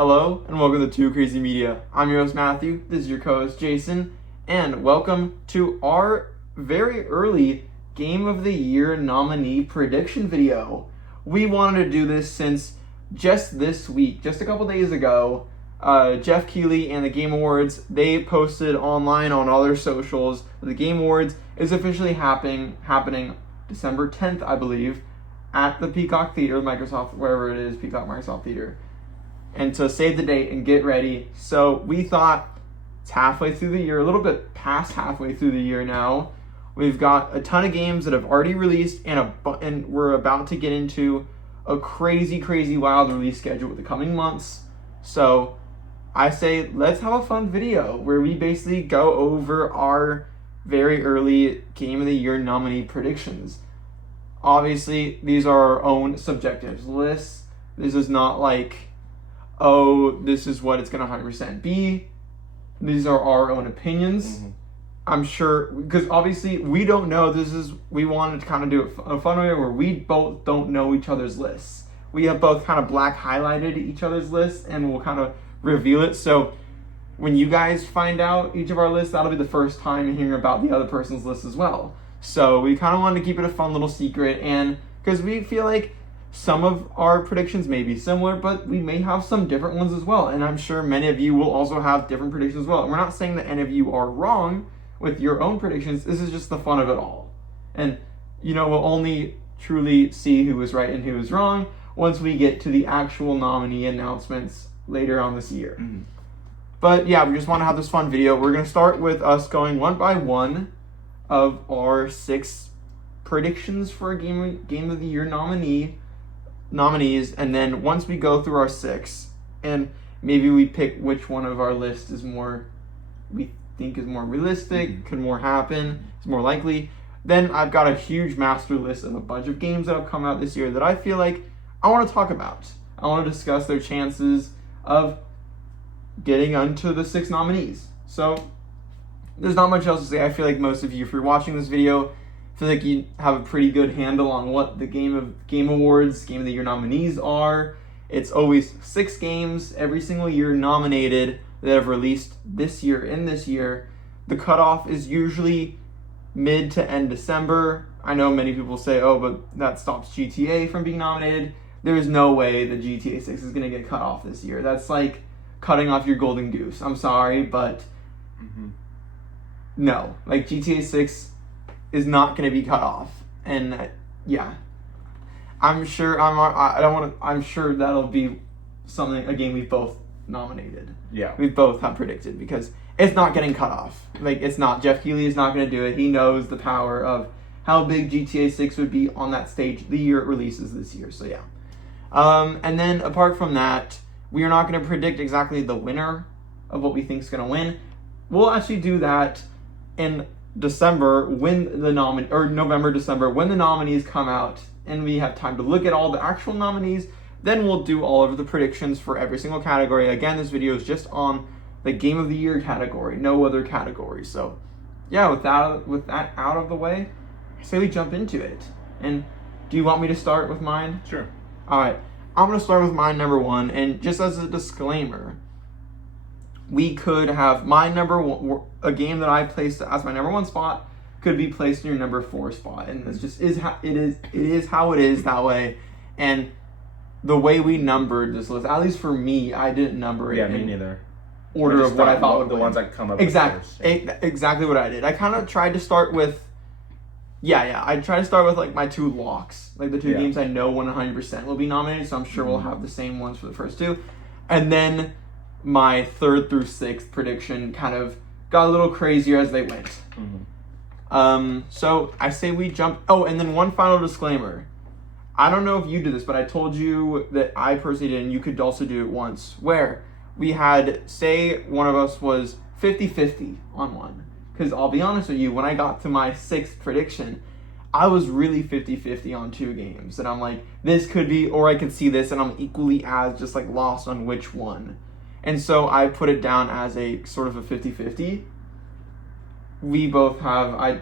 Hello and welcome to 2CrazyMedia. I'm your host Matthew, this is your co-host Jason, and welcome to our very early Game of the Year nominee prediction video. We wanted to do this since just this week, just a couple days ago, Jeff Keighley and the Game Awards, they posted online on all their socials that the Game Awards is officially happening December 10th, I believe, at the Peacock Theater, Microsoft, wherever it is, Peacock Microsoft Theater. And to save the date and get ready. So we thought it's halfway through the year, a little bit past halfway through the year now. We've got a ton of games that have already released, and we're about to get into a crazy wild release schedule with the coming months. So I say let's have a fun video where we basically go over our very early Game of the Year nominee predictions. Obviously, these are our own subjective lists. This is not like, oh, this is what it's going to 100% be. These are our own opinions. Mm-hmm. I'm sure, because obviously we don't know. We wanted to kind of do it a fun way where we both don't know each other's lists. We have both kind of black highlighted each other's lists and we'll kind of reveal it. So when you guys find out each of our lists, that'll be the first time hearing about the other person's list as well. So we kind of wanted to keep it a fun little secret, and because we feel like some of our predictions may be similar, but we may have some different ones as well. And I'm sure many of you will also have different predictions as well. And we're not saying that any of you are wrong with your own predictions. This is just the fun of it all. And, we'll only truly see who is right and who is wrong once we get to the actual nominee announcements later on this year. Mm-hmm. But yeah, we just want to have this fun video. We're going to start with us going one by one of our 6 predictions for a Game of the Year nominees, and then once we go through our 6, and maybe we pick which one of our list is more, we think is more realistic, could more happen, is more likely, then I've got a huge master list of a bunch of games that have come out this year that I feel like I want to talk about. I want to discuss their chances of getting onto the 6 nominees. So there's not much else to say. I feel like most of you, if you're watching this video, I feel like you have a pretty good handle on what the Game Awards, Game of the Year nominees are. It's always 6 games every single year nominated that have released this year. In this year, the cutoff is usually mid to end December. I know many people say, oh, but that stops GTA from being nominated. There is no way that GTA 6 is going to get cut off this year. That's like cutting off your golden goose. I'm sorry, but no. Like, GTA 6 is not going to be cut off. And yeah, I'm sure that'll be a game we've both nominated. Yeah. We both have predicted, because it's not getting cut off. Like, it's not. Jeff Keighley is not going to do it. He knows the power of how big GTA 6 would be on that stage the year it releases this year. So yeah. And then apart from that, we are not going to predict exactly the winner of what we think is going to win. We'll actually do that in December November, December, when the nominees come out and we have time to look at all the actual nominees. Then we'll do all of the predictions for every single category. Again, this video is just on the Game of the Year category, no other category. So yeah, with that out of the way, I say we jump into it. And do you want me to start with mine? Sure. All right, I'm going to start with mine, number 1. And just as a disclaimer, we could have my number 1, a game that I placed as my number 1 spot could be placed in your number 4 spot. And this just is how it is how it is that way. And the way we numbered this list, at least for me, I didn't number it. Yeah, me neither. Order of what I thought would the win. ones that come up exactly. Exactly what I did. I kind of tried to start with. I tried to start with like my 2 locks, like the 2 games I know 100% will be nominated. So I'm sure we'll have the same ones for the first 2, and then my 3rd through 6th prediction kind of got a little crazier as they went. So I say we jump. Oh, and then one final disclaimer. I don't know if you did this, but I told you that I personally did, and you could also do it once, where we had, say one of us was 50-50 on one. Because I'll be honest with you, when I got to my 6th prediction, I was really 50-50 on 2 games. And I'm like, this could be, or I could see this, and I'm equally as just like lost on which one. And so I put it down as a sort of a 50-50. We both have, I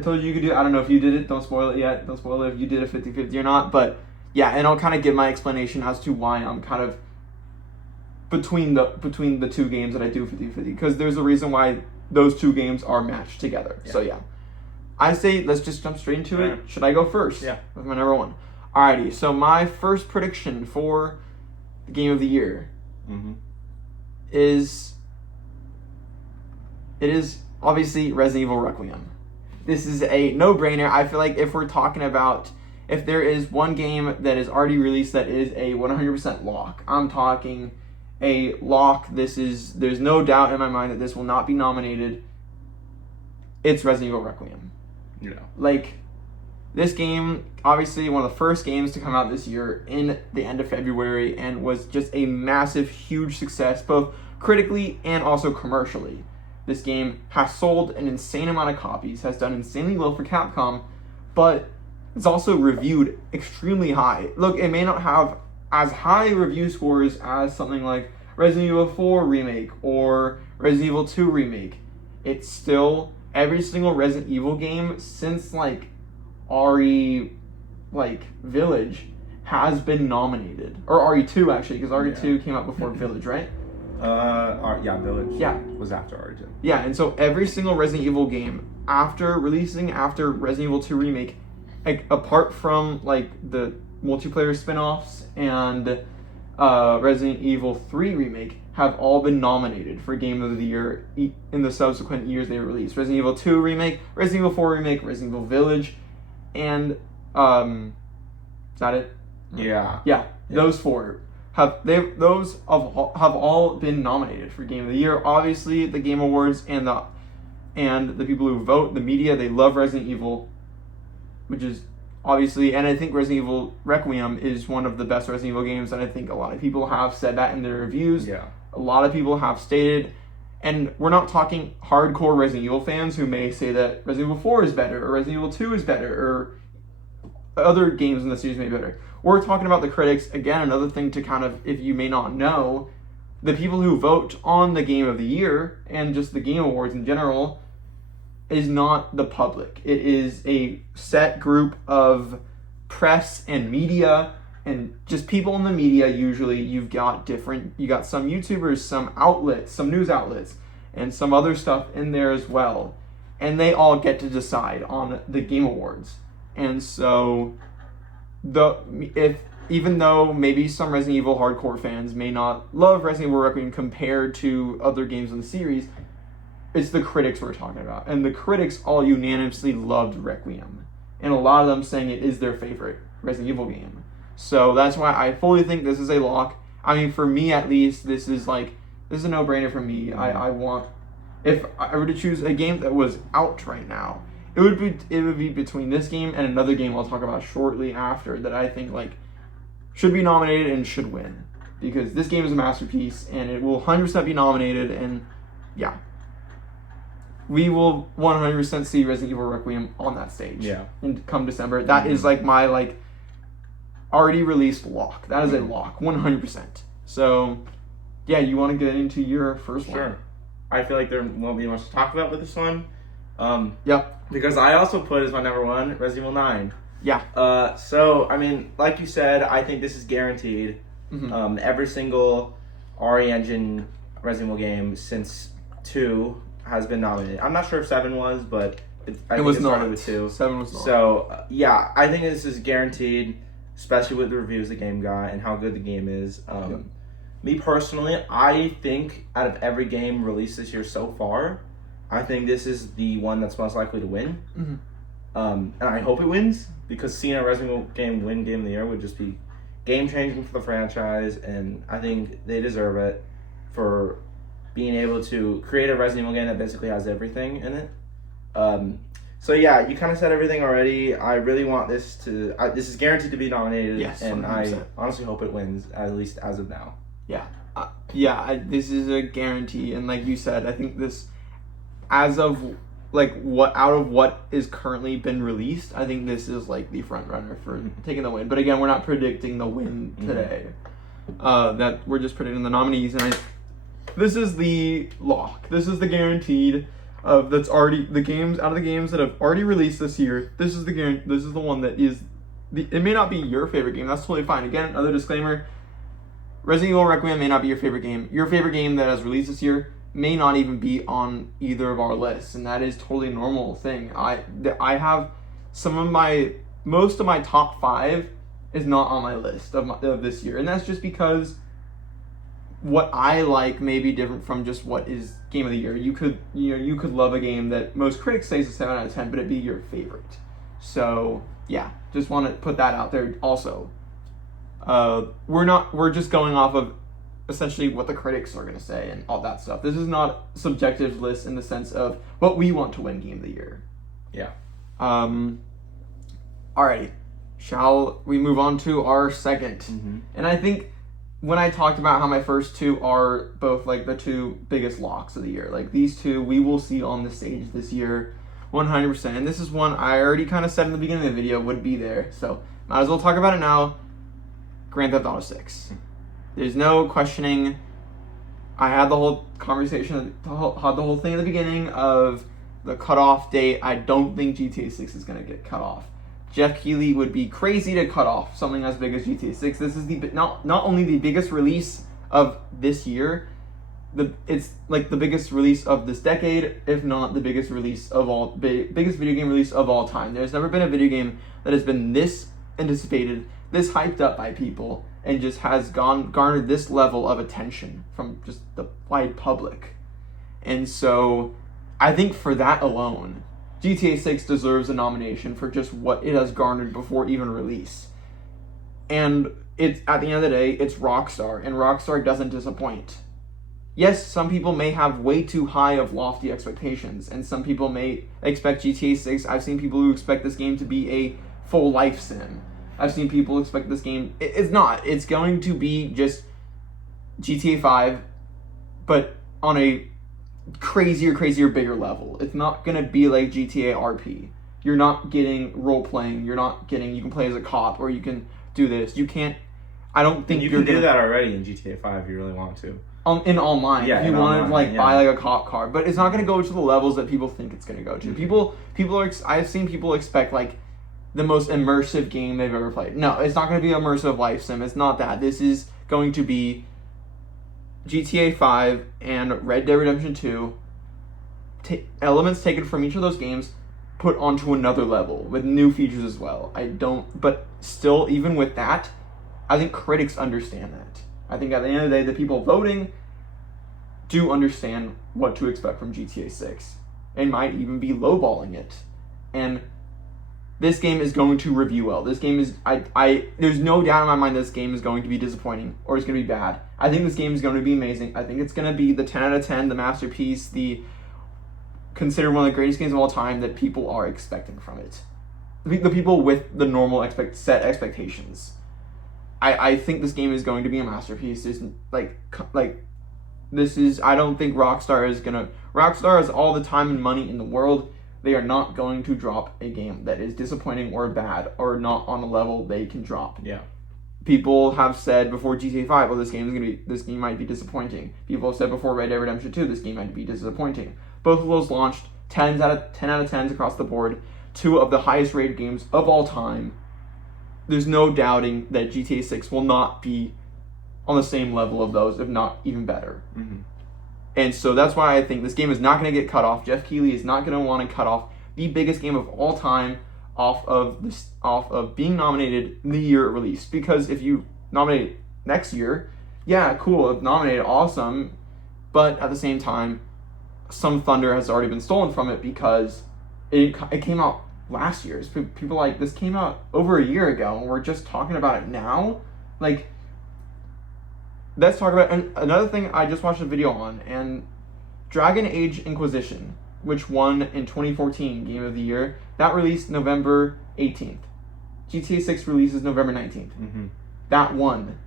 told you could do it. I don't know if you did it. Don't spoil it yet. Don't spoil it if you did a 50-50 or not. But yeah, and I'll kind of give my explanation as to why I'm kind of between the two games that I do 50-50, because there's a reason why those two games are matched together. Yeah. So yeah, I say let's just jump straight into it. Should I go first? Yeah. With my number one. Alrighty. So my first prediction for the game of the year is obviously Resident Evil Requiem. This is a no-brainer. I feel like if we're talking about if there is one game that is already released that is a 100% lock, I'm talking a lock. There's no doubt in my mind that this will not be nominated. It's Resident Evil Requiem. Yeah. Like, this game, obviously one of the first games to come out this year in the end of February, and was just a massive, huge success, both critically and also commercially. This game has sold an insane amount of copies, has done insanely well for Capcom, but it's also reviewed extremely high. Look, it may not have as high review scores as something like Resident Evil 4 Remake or Resident Evil 2 Remake. It's still, every single Resident Evil game since like RE Village has been nominated. Or RE2 actually, because RE2 came out before Village, right? Village. Yeah. Was after RE2. Yeah, and so every single Resident Evil game after Resident Evil 2 Remake, like apart from like the multiplayer spin-offs and Resident Evil 3 Remake, have all been nominated for Game of the Year in the subsequent years they released. Resident Evil 2 Remake, Resident Evil 4 Remake, Resident Evil Village, and is that it? Yeah. Those four have all been nominated for Game of the Year. Obviously, the Game Awards and the people who vote, the media, they love Resident Evil, which is obviously, and I think Resident Evil Requiem is one of the best Resident Evil games, and I think a lot of people have said that in their reviews. Yeah. A lot of people have stated, and we're not talking hardcore Resident Evil fans who may say that Resident Evil 4 is better, or Resident Evil 2 is better, or other games in the series may be better. We're talking about the critics. Again, another thing to kind of, if you may not know, the people who vote on the Game of the Year, and just the Game Awards in general, is not the public. It is a set group of press and media, and just people in the media. Usually you got some YouTubers, some outlets, some news outlets, and some other stuff in there as well. And they all get to decide on the Game Awards. And so even though maybe some Resident Evil hardcore fans may not love Resident Evil Requiem compared to other games in the series, it's the critics we're talking about. And the critics all unanimously loved Requiem. And a lot of them saying it is their favorite Resident Evil game. So that's why I fully think this is a lock. I mean, for me at least, this is a no-brainer for me. If I were to choose a game that was out right now, it would be between this game and another game I'll talk about shortly after that I think should be nominated and should win. Because this game is a masterpiece and it will 100% be nominated, and yeah. We will 100% see Resident Evil Requiem on that stage. Yeah. And come December. That is my already released lock. That is a lock, 100%. So, yeah, you want to get into your first one? Sure. I feel like there won't be much to talk about with this one. Yep. Because I also put as my number one Resident Evil 9. Yeah. So, I mean, like you said, I think this is guaranteed. Mm-hmm. Every single RE Engine Resident Evil game since 2 has been nominated. I'm not sure if 7 was, but I think it started with 2. 7 was not. So, yeah, I think this is guaranteed, especially with the reviews the game got and how good the game is. Me personally, I think out of every game released this year so far, I think this is the one that's most likely to win. Mm-hmm. And I hope it wins, because seeing a Resident Evil game win Game of the Year would just be game-changing for the franchise, and I think they deserve it for being able to create a Resident Evil game that basically has everything in it. So yeah, you kind of said everything already. I really want this to... this is guaranteed to be nominated, yes, and 100%. I honestly hope it wins, at least as of now. Yeah. This is a guarantee, and like you said, I think this, as of what is currently been released, I think this is the front runner for taking the win. But again, we're not predicting the win today. That we're just predicting the nominees, and this is the lock. This is the guaranteed that's already the games out of the games that have already released this year. This is the one that is it may not be your favorite game. That's totally fine. Again, another disclaimer: Resident Evil Requiem may not be your favorite game. Your favorite game that has released this year may not even be on either of our lists, and that is totally a normal thing. I have most of my top 5 is not on my list of this year, and that's just because what I like may be different from just what is game of the year. You could love a game that most critics say is a 7 out of 10, but it'd be your favorite. So yeah, just want to put that out there. Also, we're just going off of essentially what the critics are going to say and all that stuff. This is not a subjective list in the sense of what we want to win game of the year. Yeah. Alrighty, shall we move on to our second? Mm-hmm. And I think when I talked about how my first 2 are both like the 2 biggest locks of the year, like these 2 we will see on the stage this year 100%. And this is one I already kind of said in the beginning of the video would be there, so might as well talk about it now. Grand Theft Auto 6. There's no questioning. I had the whole conversation, had the whole thing at the beginning of the cutoff date. I don't think GTA 6 is going to get cut off. Jeff Keighley would be crazy to cut off something as big as GTA 6. This is not only the biggest release of this year, it's like the biggest release of this decade, if not the biggest release of biggest video game release of all time. There's never been a video game that has been this anticipated, this hyped up by people, and just has garnered this level of attention from just the wide public. And so I think for that alone, GTA 6 deserves a nomination for just what it has garnered before even release. And it's at the end of the day, it's Rockstar, and Rockstar doesn't disappoint. Yes, some people may have way too high of lofty expectations, and some people may expect GTA 6. I've seen people who expect this game to be a full life sim. I've seen people expect this game. It's not. It's going to be just GTA 5, but on a crazier, bigger level. It's not going to be like GTA RP. You're not getting role-playing. You're not getting, you can play as a cop, or you can do this. You can't, I don't think you you're can do gonna, that already in GTA 5 if you really want to. In online, yeah, if you want to buy like a cop car, but it's not going to go to the levels that people think it's going to go to. Mm-hmm. People are. I've seen people expect like the most immersive game they've ever played. No, it's not going to be immersive life sim. It's not that. This is going to be GTA 5 and Red Dead Redemption 2. Elements taken from each of those games, put onto another level with new features as well. But still, even with that, I think critics understand that. I think at the end of the day, the people voting do understand what to expect from GTA 6. And might even be lowballing it. And this game is going to review well. This game is, there's no doubt in my mind this game is going to be disappointing or it's going to be bad. I think this game is going to be amazing. I think it's going to be the 10 out of 10, the masterpiece, considered one of the greatest games of all time that people are expecting from it. The people with the normal set expectations. I think this game is going to be a masterpiece. There's I don't think Rockstar has all the time and money in the world. They are not going to drop a game that is disappointing or bad or not on a level they can drop. Yeah. People have said before GTA 5, well, this game might be disappointing. People have said before Red Dead Redemption 2, this game might be disappointing. Both of those launched 10 out of 10s across the board, 2 of the highest rated games of all time. There's no doubting that GTA 6 will not be on the same level of those, if not even better. Mm-hmm. And so that's why I think this game is not going to get cut off. Jeff Keighley is not going to want to cut off the biggest game of all time off of being nominated the year it released. Because if you nominate it next year, yeah, cool, if nominated, awesome. But at the same time, some thunder has already been stolen from it because it came out last year. People are like, this came out over a year ago and we're just talking about it now? Like, let's talk about another thing I just watched a video on, and Dragon Age Inquisition, which won in 2014 Game of the Year, that released November 18th. GTA 6 releases November 19th. Mm-hmm. That won.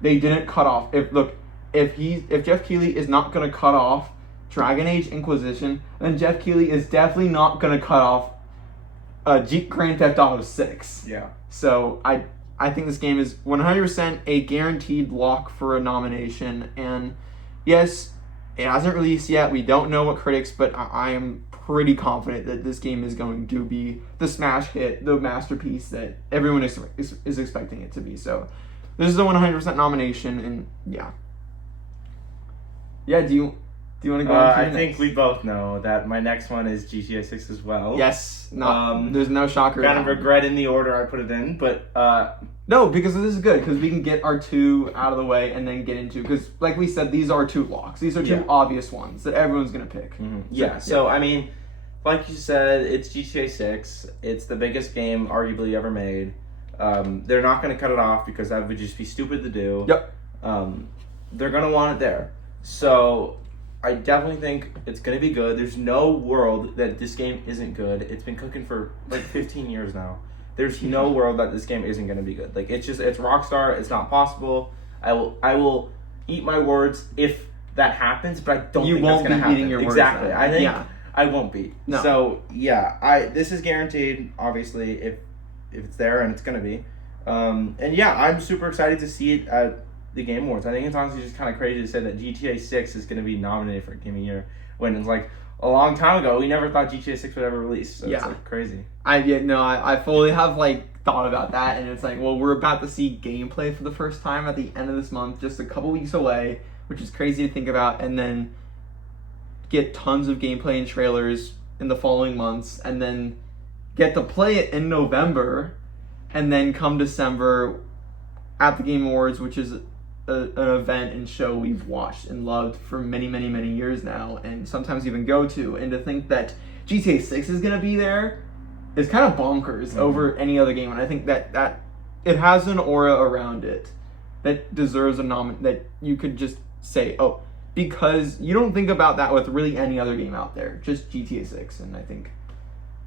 They didn't cut off. If Jeff Keighley is not going to cut off Dragon Age Inquisition, then Jeff Keighley is definitely not going to cut off Grand Theft Auto 6. Yeah. So I think this game is 100% a guaranteed lock for a nomination. And yes, it hasn't released yet. We don't know what critics, but I am pretty confident that this game is going to be the smash hit, the masterpiece that everyone is expecting it to be. So This is a 100% nomination, and yeah. Yeah, do you want to go on to your I think next? we both know that my next one is GTA 6 as well. Yes, there's no shocker. Kind of regret in the order I put it in, but no, because this is good, because we can get our two out of the way and then get into, because like we said, these are two locks. These are two obvious ones that everyone's going to pick. Mm-hmm. So I mean, like you said, it's GTA 6. It's the biggest game arguably ever made. They're not going to cut it off because that would just be stupid to do. Yep. They're going to want it there. So I definitely think it's going to be good. There's no world that this game isn't good. It's been cooking for like 15 years now. There's no world that this game isn't going to be good. Like it's Rockstar. It's not possible. I will eat my words if that happens, but I don't think that's going to happen. Eating your words. Exactly. Then. I think I won't be. No. So this is guaranteed. Obviously, if it's there, and it's going to be. And yeah, I'm super excited to see it at the Game Awards. I think it's honestly just kind of crazy to say that GTA 6 is going to be nominated for Game of the Year when it's like a long time ago. We never thought GTA 6 would ever release. So it's like crazy. I fully have like thought about that, and it's like, well, we're about to see gameplay for the first time at the end of this month, just a couple weeks away, which is crazy to think about, and then get tons of gameplay and trailers in the following months, and then get to play it in November, and then come December at the Game Awards, which is an event and show we've watched and loved for many, many, many years now, and sometimes even go to. And to think that GTA 6 is going to be there is kind of bonkers over any other game. And I think that it has an aura around it that deserves a that you could just say, oh, because you don't think about that with really any other game out there, just GTA 6. And I think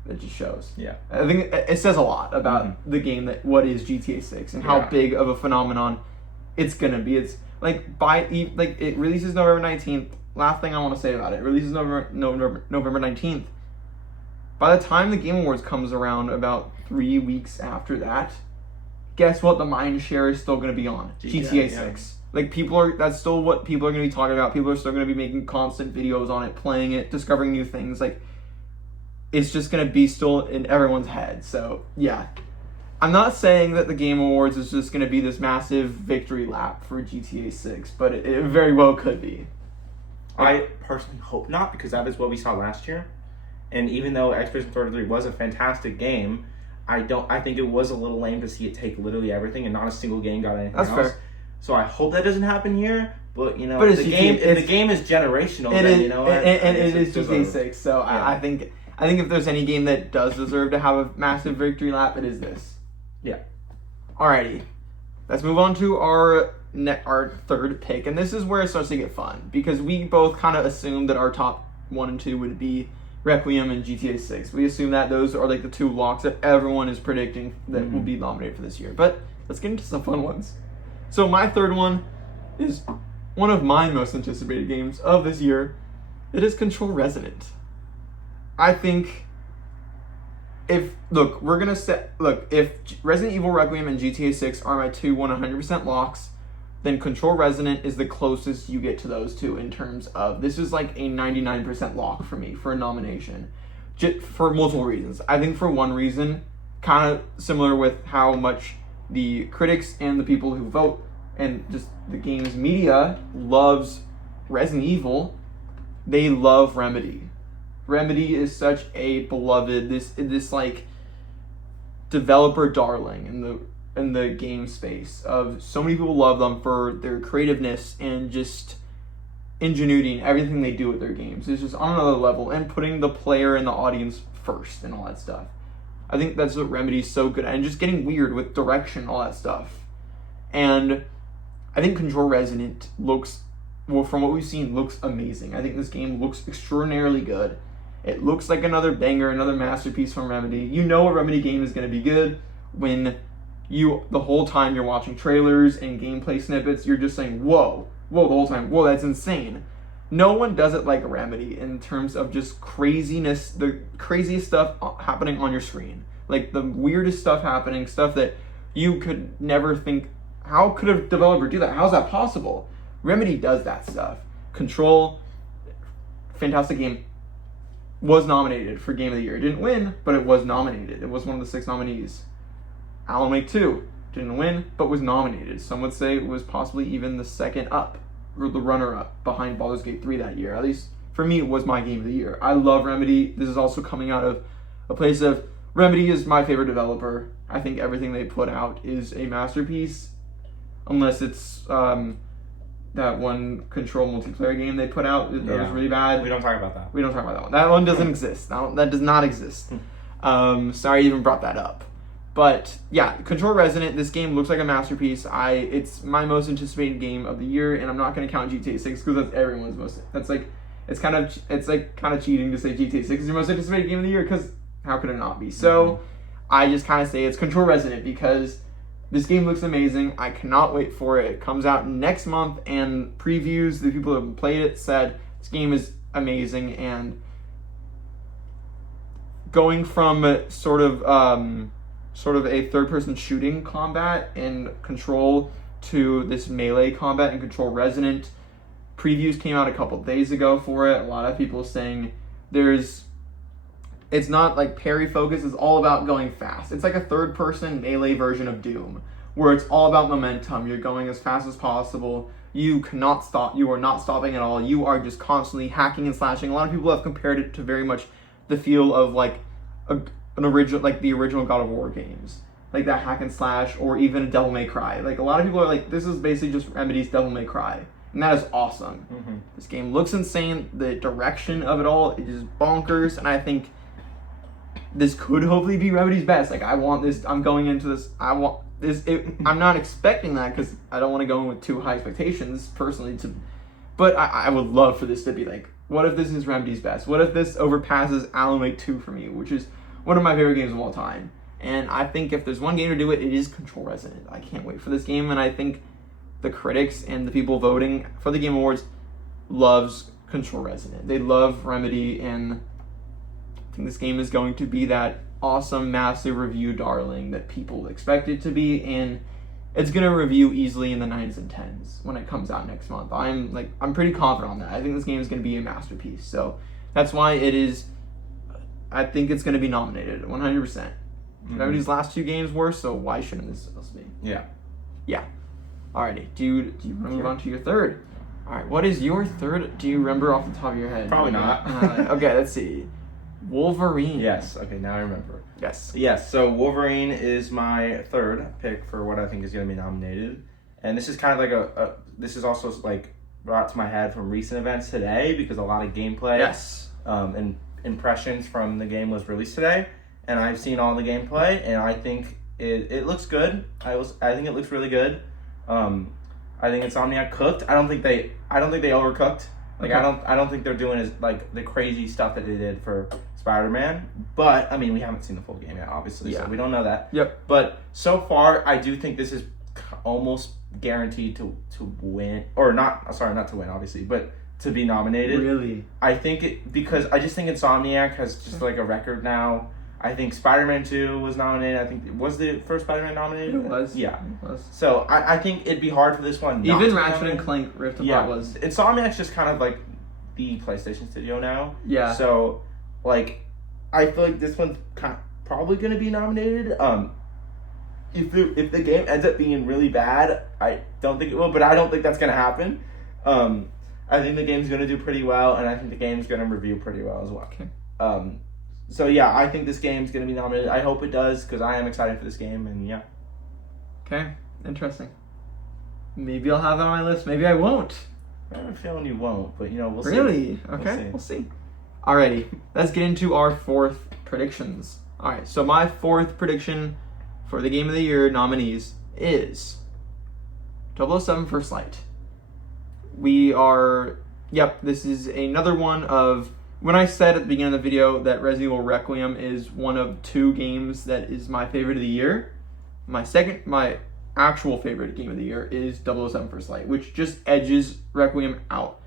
that just shows. Yeah. I think it says a lot about the game, that what is GTA 6 and how big of a phenomenon it's gonna be. It's like it releases November 19th. Last thing I want to say about it, releases November 19th. By the time the Game Awards comes around, about 3 weeks after that, guess what? The mind share is still gonna be on GTA 6. Like that's still what people are gonna be talking about. People are still gonna be making constant videos on it, playing it, discovering new things. Like it's just gonna be still in everyone's head. So yeah. I'm not saying that the Game Awards is just going to be this massive victory lap for GTA 6, but it very well could be. I personally hope not, because that is what we saw last year. And even though Expedition 33 was a fantastic game, I think it was a little lame to see it take literally everything and not a single game got anything else. Fair. So I hope that doesn't happen here. But if the game is generational, then it is GTA 6. So I think if there's any game that does deserve to have a massive victory lap, it is this. Yeah. Alrighty. Let's move on to our third pick, and this is where it starts to get fun, because we both kind of assumed that our top 1 and 2 would be Requiem and GTA 6. We assume that those are like the two locks that everyone is predicting that will be nominated for this year. But let's get into some fun ones. So my third one is one of my most anticipated games of this year. It is Control Resonant. I think if Resident Evil Requiem and GTA 6 are my two 100% locks, then Control Resonant is the closest you get to those two in terms of, this is like a 99% lock for me for a nomination, for multiple reasons. I think for one reason, kind of similar with how much the critics and the people who vote and just the game's media loves Resident Evil, they love Remedy. Remedy is such a beloved, this like developer darling in the game space. Of so many people love them for their creativeness and just ingenuity and everything they do with their games. It's just on another level, and putting the player and the audience first and all that stuff. I think that's what Remedy's so good at, and just getting weird with direction, all that stuff. And I think Control Resonant looks, well, from what we've seen, looks amazing. I think this game looks extraordinarily good. It looks like another banger, another masterpiece from Remedy. You know a Remedy game is going to be good when the whole time you're watching trailers and gameplay snippets, you're just saying, whoa, the whole time, whoa, that's insane. No one does it like Remedy in terms of just craziness, the craziest stuff happening on your screen. Like the weirdest stuff happening, stuff that you could never think, how could a developer do that? How's that possible? Remedy does that stuff. Control, fantastic game. Was nominated for Game of the Year. It didn't win, but it was nominated. It was one of the 6 nominees. Alan Wake 2 didn't win, but was nominated. Some would say it was possibly even the second up, or the runner-up behind Baldur's Gate 3 that year. At least for me, it was my game of the year. I love Remedy. This is also coming out of a place of Remedy is my favorite developer. I think everything they put out is a masterpiece, unless it's that one Control multiplayer game they put out that was really bad. We don't talk about that. We don't talk about that one. That one doesn't exist. That does not exist. Sorry I even brought that up. But yeah, Control Resonant, this game looks like a masterpiece. It's my most anticipated game of the year, and I'm not going to count GTA 6 because that's everyone's most. It's kind of cheating to say GTA 6 is your most anticipated game of the year, because how could it not be? So I just kind of say it's Control Resonant because this game looks amazing. I cannot wait for it. It comes out next month, and previews, the people who have played it said this game is amazing, and going from sort of a third-person shooting combat in Control to this melee combat in Control Resonant. Previews came out a couple days ago for it. A lot of people saying it's not like parry focus, it's all about going fast. It's like a third-person melee version of Doom, where it's all about momentum. You're going as fast as possible. You cannot stop. You are not stopping at all. You are just constantly hacking and slashing. A lot of people have compared it to very much the feel of like the original God of War games, like that hack and slash, or even a Devil May Cry. Like a lot of people are like, this is basically just Remedy's Devil May Cry, and that is awesome. This game looks insane. The direction of it all is bonkers, and I think this could hopefully be Remedy's best. Like I want this. I'm going into this. I want this. I'm not expecting that because I don't want to go in with too high expectations personally. But I would love for this to be like, what if this is Remedy's best? What if this overpasses Alan Wake 2 for me, which is one of my favorite games of all time? And I think if there's one game to do it, it is Control Resonant. I can't wait for this game, and I think the critics and the people voting for the Game Awards loves Control Resonant. They love Remedy, and I think this game is going to be that awesome, massive review darling that people expect it to be, and it's going to review easily in the 9s and 10s when it comes out next month. I'm pretty confident on that. I think this game is going to be a masterpiece. So that's why I think it's going to be nominated 100%. Remedy's last two games were, so why shouldn't this also be? Yeah. Alrighty. Do you want to move on to your third? Alright, what is your third? Do you remember off the top of your head? Probably not. Okay, let's see. Wolverine. Yes. Okay, now I remember. Yes. So Wolverine is my third pick for what I think is going to be nominated, and this is kind of like this is also like brought to my head from recent events today, because a lot of gameplay and impressions from the game was released today, and I've seen all the gameplay, and I think it looks good. I think it looks really good. I think Insomniac cooked. I don't think they overcooked. Like, okay. I don't think they're doing as like the crazy stuff that they did for Spider-Man. But I mean, we haven't seen the full game yet, obviously, so we don't know that. Yep. But so far, I do think this is almost guaranteed to win, or not. Sorry, not to win, obviously, but to be nominated. Really? I think because I just think Insomniac has just like a record now. I think Spider-Man 2 was nominated. I think was the first Spider-Man nominated? It was. Yeah. It was. So I think it'd be hard for this one. Even Ratchet and Clank Rift Apart was. Insomniac's just kind of like the PlayStation studio now. Yeah. So like, I feel like this one's probably going to be nominated. If the game ends up being really bad, I don't think it will, but I don't think that's going to happen. I think the game's going to do pretty well, and I think the game's going to review pretty well as well. Okay. So yeah, I think this game's going to be nominated. I hope it does, because I am excited for this game, and yeah. Okay, interesting. Maybe I'll have it on my list, maybe I won't. I have a feeling you won't, but we'll see. Really? Okay, we'll see. Alrighty, let's get into our fourth predictions. Alright, so my fourth prediction for the Game of the Year nominees is 007 First Light. This is another one of... When I said at the beginning of the video that Resident Evil Requiem is one of two games that is my favorite of the year, my actual favorite game of the year is 007 First Light, which just edges Requiem out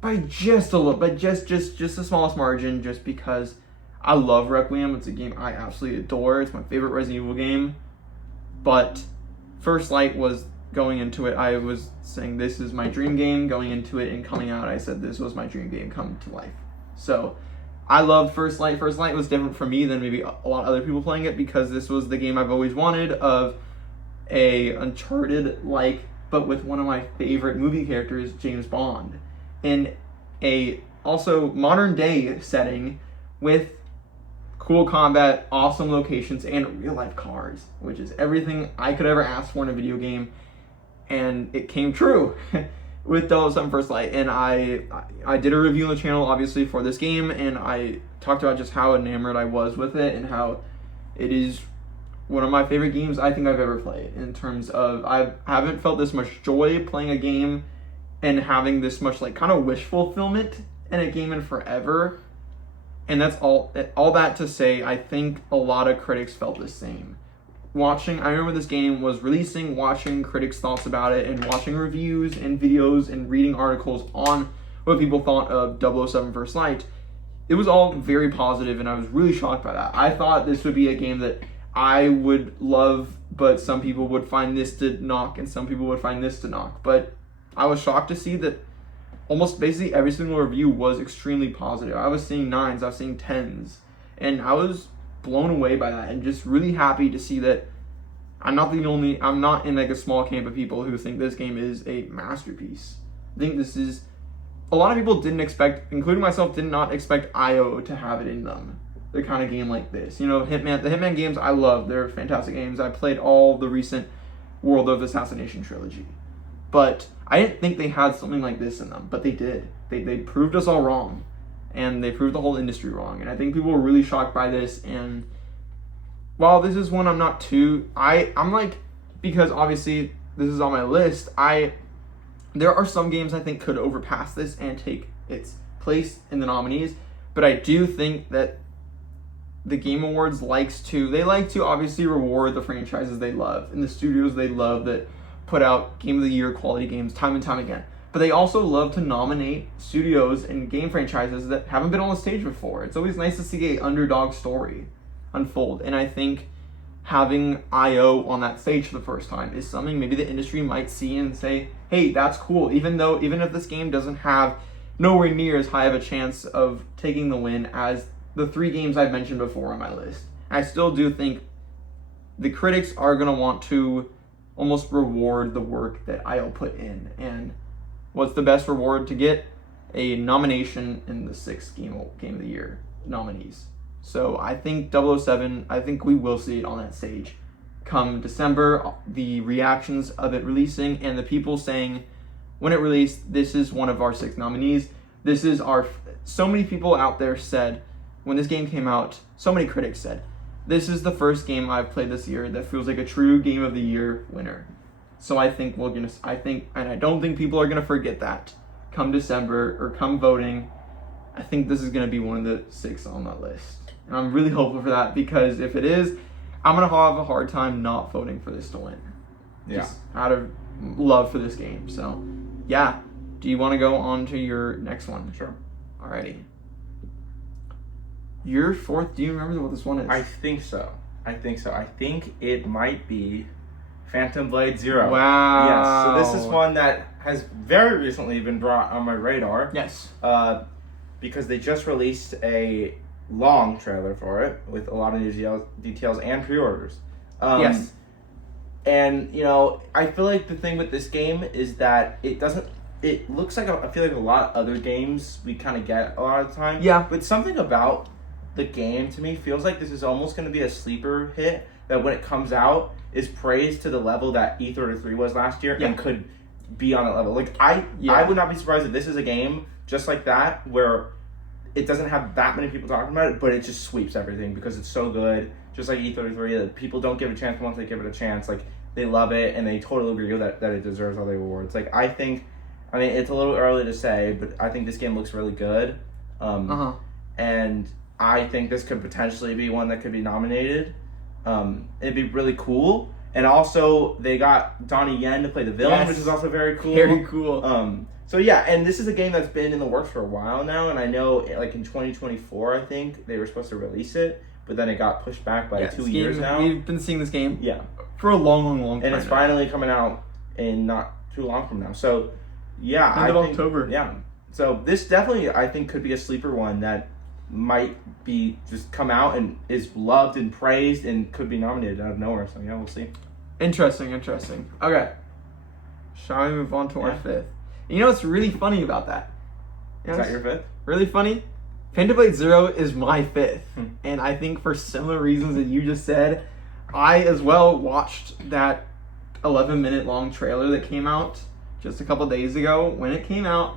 by just a little, just the smallest margin, just because I love Requiem. It's a game I absolutely adore. It's my favorite Resident Evil game. But First Light was going into it, I was saying this is my dream game. Going into it and coming out, I said this was my dream game come to life. So I loved First Light. First Light was different for me than maybe a lot of other people playing it, because this was the game I've always wanted of a Uncharted like, but with one of my favorite movie characters, James Bond, in a also modern day setting with cool combat, awesome locations, and real life cars, which is everything I could ever ask for in a video game, and it came true with 007 First Light. And I did a review on the channel, obviously, for this game, and I talked about just how enamored I was with it and how it is one of my favorite games I think I've ever played, in terms of I haven't felt this much joy playing a game and having this much like kind of wish fulfillment in a game in forever. And that's all that to say, I think a lot of critics felt the same. I remember this game was releasing, watching critics' thoughts about it, and watching reviews and videos and reading articles on what people thought of 007 First Light. It was all very positive, and I was really shocked by that. I thought this would be a game that I would love, but some people would find this to knock, and some people would find this to knock. But I was shocked to see that almost basically every single review was extremely positive. I was seeing 9s, I was seeing 10s, and I was blown away by that, and just really happy to see that I'm not in like a small camp of people who think this game is a masterpiece. I think this is, a lot of people didn't expect, including myself, did not expect IO to have it in them. The kind of game like this. The Hitman games I love, they're fantastic games. I played all the recent World of Assassination trilogy. But I didn't think they had something like this in them, but they did. They proved us all wrong, and they proved the whole industry wrong. And I think people were really shocked by this. And while this is one I'm not too, I'm like, because obviously this is on my list, there are some games I think could overpass this and take its place in the nominees. But I do think that the Game Awards like to obviously reward the franchises they love and the studios they love that put out Game of the Year quality games time and time again. But they also love to nominate studios and game franchises that haven't been on the stage before. It's always nice to see an underdog story unfold. And I think having IO on that stage for the first time is something maybe the industry might see and say, hey, that's cool. Even if this game doesn't have nowhere near as high of a chance of taking the win as the 3 games I've mentioned before on my list, I still do think the critics are going to want to almost reward the work that IO put in. And what's the best reward to get? A nomination in the 6 Game of the Year nominees. So I think 007, I think we will see it on that stage come December. The reactions of it releasing and the people saying when it released, this is one of our 6 nominees. So many people out there said when this game came out, so many critics said, this is the first game I've played this year that feels like a true Game of the Year winner. So I think and I don't think people are gonna forget that come December or come voting. I think this is gonna be one of the 6 on that list. And I'm really hopeful for that, because if it is, I'm gonna have a hard time not voting for this to win. Yeah. Just out of love for this game. So yeah. Do you want to go on to your next one? Sure. Alrighty. Your 4th, do you remember what this one is? I think so. I think it might be Phantom Blade Zero. Wow. Yes. So this is one that has very recently been brought on my radar. Yes. Because they just released a long trailer for it with a lot of new details and pre-orders. Yes. And, I feel like the thing with this game is that it looks like, I feel like a lot of other games we kind of get a lot of the time. Yeah. But something about the game to me feels like this is almost going to be a sleeper hit that when it comes out is praised to the level that E33 was last year and could be on that level. Like I would not be surprised if this is a game just like that where it doesn't have that many people talking about it, but it just sweeps everything because it's so good. Just like E33, that people don't give it a chance, but once they give it a chance, like they love it and they totally agree with that it deserves all the awards. Like I mean, it's a little early to say, but I think this game looks really good. And I think this could potentially be one that could be nominated. It'd be really cool. And also, they got Donnie Yen to play the villain, which is also very cool. Very cool. So yeah, and this is a game that's been in the works for a while now, and I know, like in 2024, I think they were supposed to release it, but then it got pushed back by 2 years now. We've been seeing this game for a long time. And it's finally coming out in not too long from now. So yeah, End of October. Yeah. So this definitely, I think, could be a sleeper one that might be just come out and is loved and praised and could be nominated out of nowhere. So yeah, we'll see. Interesting. Okay. Shall we move on to our fifth? You know what's really funny about that? Is that your fifth? Really funny? Phantom Blade Zero is my fifth. And I think for similar reasons that you just said, I as well watched that 11-minute long trailer that came out just a couple days ago. When it came out,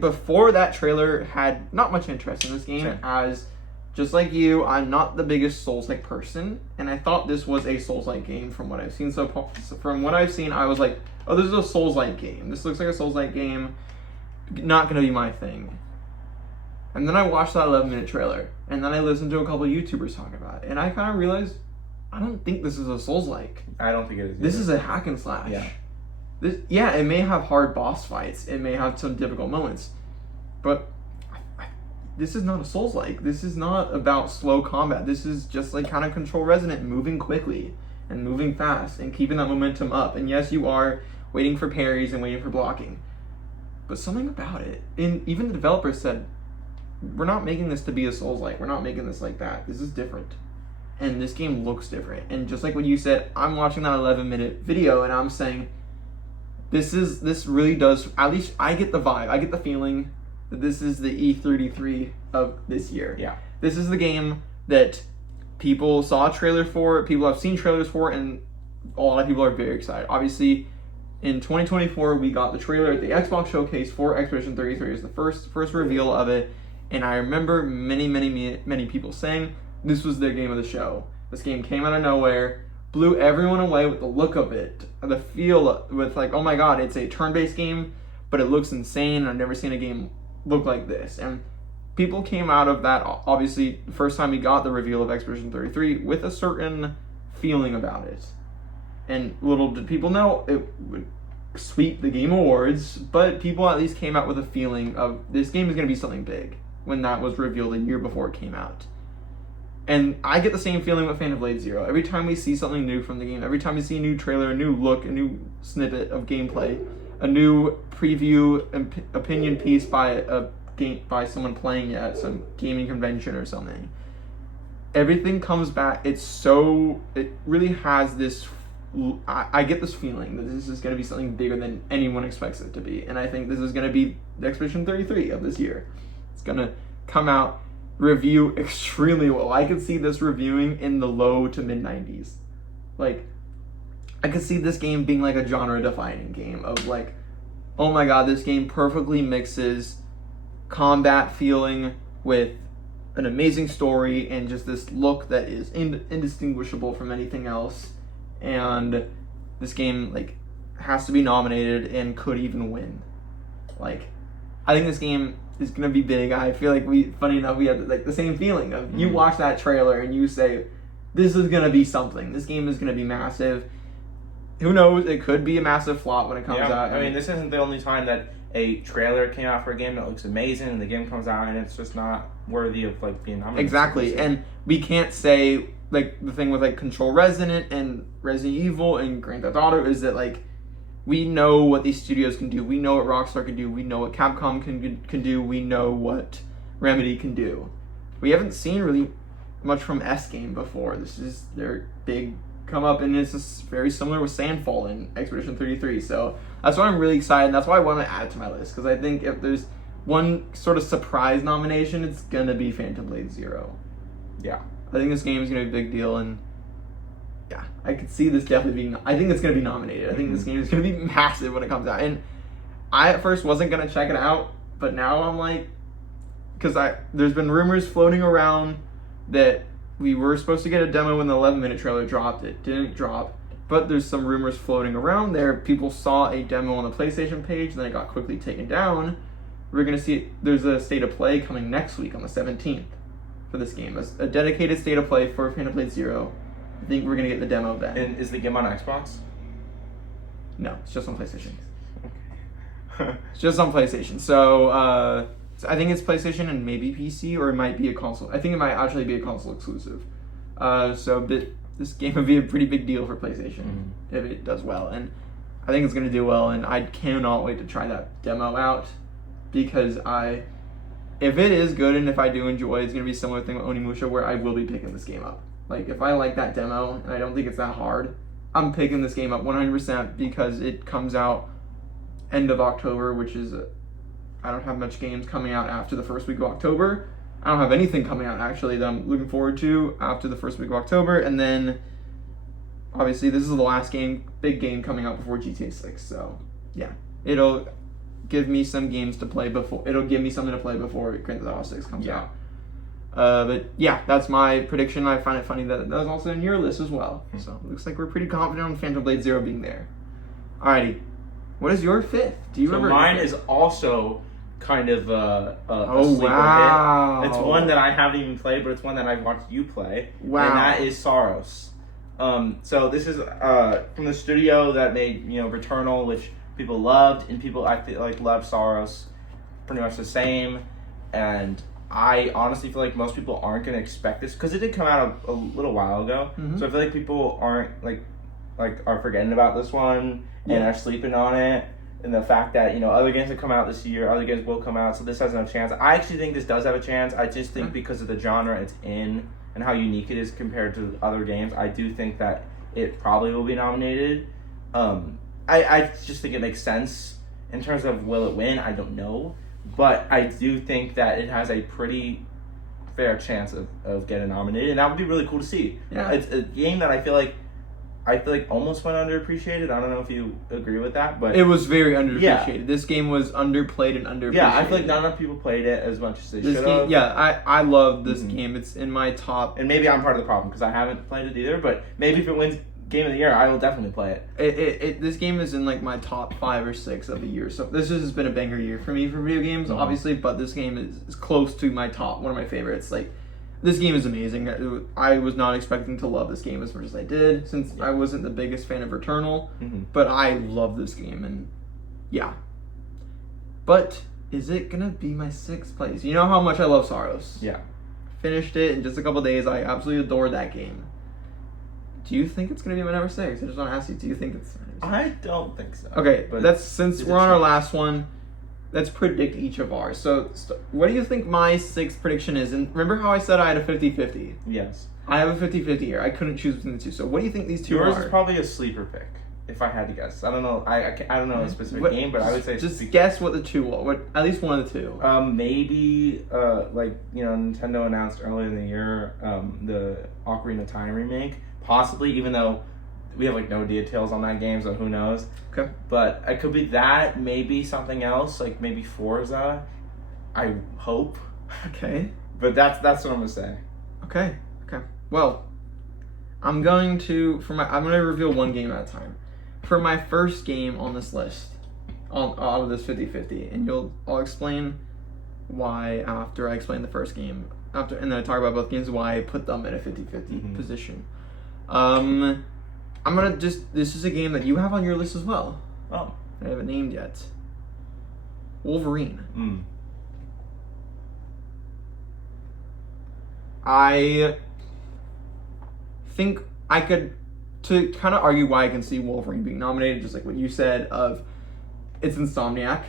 before that trailer had not much interest in this game. Same. As just like you, I'm not the biggest Souls-like person, and I thought this was a Souls-like game from what I've seen. So from what I've seen, I was like, oh, this is a Souls-like game. This looks like a Souls-like game. Not gonna be my thing. And then I watched that 11-minute trailer, and then I listened to a couple of YouTubers talk about it, and I kind of realized, I don't think this is a Souls-like. I don't think it is. This is a hack and slash. Yeah. It may have hard boss fights. It may have some difficult moments, but this is not a Souls-like. This is not about slow combat. This is just like kind of Control Resonant, moving quickly and moving fast and keeping that momentum up. And yes, you are waiting for parries and waiting for blocking, but something about it. And even the developers said, we're not making this to be a Souls-like. We're not making this like that. This is different. And this game looks different. And just like what you said, I'm watching that 11-minute video and I'm saying, this really does, at least I get the vibe, I get the feeling that this is the E33 of this year. Yeah. This is the game that people saw a trailer for, people have seen trailers for, and a lot of people are very excited. Obviously, in 2024, we got the trailer at the Xbox Showcase for Expedition 33. It was the first reveal of it, and I remember many people saying this was their game of the show. This game came out of nowhere, blew everyone away with the look of it, the feel with like, oh my god, it's a turn-based game, but it looks insane. I've never seen a game look like this. And people came out of that, obviously, the first time we got the reveal of Expedition 33, with a certain feeling about it. And little did people know it would sweep the Game Awards, but people at least came out with a feeling of this game is going to be something big when that was revealed a year before it came out. And I get the same feeling with Phantom Blade Zero. Every time we see something new from the game, every time we see a new trailer, a new look, a new snippet of gameplay, a new preview opinion piece by someone playing it at some gaming convention or something, everything comes back. It really has this, I get this feeling that this is going to be something bigger than anyone expects it to be. And I think this is going to be the Expedition 33 of this year. It's going to come out, review extremely well. I could see this reviewing in the low to mid 90s. Like, I could see this game being like a genre-defining game of like, oh my god, this game perfectly mixes combat feeling with an amazing story and just this look that is indistinguishable from anything else. And this game like has to be nominated and could even win. Like, I think this game is gonna be big. I feel like funny enough, we have like the same feeling of you watch that trailer and you say, this is gonna be something. This game is gonna be massive. Who knows? It could be a massive flop when it comes out. I mean, this isn't the only time that a trailer came out for a game that looks amazing and the game comes out and it's just not worthy of like being nominated. Exactly, and we can't say like the thing with like Control Resonant and Resident Evil and Grand Theft Auto is that like we know what these studios can do. We know what Rockstar can do. We know what Capcom can do. We know what Remedy can do. We haven't seen really much from S Game before. This is their big come up, and it's just very similar with Sandfall in Expedition 33. So that's why I'm really excited. That's why I want to add it to my list, because I think if there's one sort of surprise nomination, it's gonna be Phantom Blade Zero. Yeah, I think this game is gonna be a big deal, and yeah, I could see this definitely being. I think it's gonna be nominated. I think this game is gonna be massive when it comes out. And I at first wasn't gonna check it out, but now I'm like, because there's been rumors floating around that we were supposed to get a demo when the 11-minute trailer dropped. It didn't drop, but there's some rumors floating around there. People saw a demo on the PlayStation page, and then it got quickly taken down. We're going to see, there's a state of play coming next week on the 17th for this game. A dedicated state of play for Phantom Blade Zero. I think we're going to get the demo then. And is the game on Xbox? No, it's just on PlayStation. It's just on PlayStation. So, I think it's PlayStation and maybe PC, or it might be a console. I think it might actually be a console exclusive. This game would be a pretty big deal for PlayStation if it does well, and I think it's going to do well, and I cannot wait to try that demo out, because if it is good and if I do enjoy it, it's going to be a similar thing with Onimusha where I will be picking this game up. Like, if I like that demo, and I don't think it's that hard, I'm picking this game up 100% because it comes out end of October, which is I don't have much games coming out after the first week of October. I don't have anything coming out actually that I'm looking forward to after the first week of October, and then obviously this is the last big game coming out before GTA 6. So yeah, it'll give me some games to play before. It'll give me something to play before Grand Theft Auto 6 comes out. But yeah, that's my prediction. I find it funny that was also in your list as well. So it looks like we're pretty confident on Phantom Blade Zero being there. Alrighty, what is your fifth? Do you remember? Mine is also kind of a sleeper hit. It's one that I haven't even played, but it's one that I've watched you play. Wow. And that is Saros. So this is from the studio that made Returnal, which people loved, and people I feel like love Saros pretty much the same. And I honestly feel like most people aren't going to expect this because it did come out a little while ago. Mm-hmm. So I feel like people aren't are forgetting about this one and are sleeping on it. And the fact that other games have come out this year, other games will come out, so this has no chance. I actually think this does have a chance. I just think because of the genre it's in and how unique it is compared to other games, I do think that it probably will be nominated. I just think it makes sense in terms of will it win. I don't know, but I do think that it has a pretty fair chance of getting nominated, and that would be really cool to see. Yeah, it's a game that I feel like almost went underappreciated. I don't know if you agree with that, but it was very underappreciated. Yeah. This game was underplayed and underappreciated. Yeah, I feel like not enough people played it as much as they should have. Yeah, I love this game. It's in my top. And maybe I'm part of the problem because I haven't played it either. But maybe if it wins Game of the Year, I will definitely play it. This game is in my top 5 or 6 of the year. So this has been a banger year for me for video games, obviously. But this game is close to my top, one of my favorites. This game is amazing. I was not expecting to love this game as much as I did, since I wasn't the biggest fan of Returnal, but I love this game, and yeah. But is it gonna be my 6th place? You know how much I love Saros. Yeah. Finished it in just a couple days. I absolutely adore that game. Do you think it's gonna be my number 6? I just want to ask you, do you think it's my number 6? I don't think so. Okay, but since we're on our last one, let's predict each of ours. So, what do you think my 6th prediction is? And remember how I said I had a 50-50? Yes. I have a 50-50 here. I couldn't choose between the two. So, what do you think these two are? Yours is probably a sleeper pick, if I had to guess. I don't know. I don't know a specific game, but I would say just guess what the two are. What at least one of the two. Maybe Nintendo announced earlier in the year the Ocarina of Time remake, possibly. Even though we have no details on that game, so who knows. Okay. But it could be that, maybe something else, maybe Forza. I hope. Okay. But that's what I'm gonna say. Okay. Well, I'm going to reveal one game at a time. For my first game on this list, out of this 50-50, and I'll explain why after I explain the first game. And then I talk about both games, why I put them in a 50-50 position. This is a game that you have on your list as well. Oh. I haven't named yet. Wolverine. I think I could, to kind of argue why I can see Wolverine being nominated, just like what you said, it's Insomniac.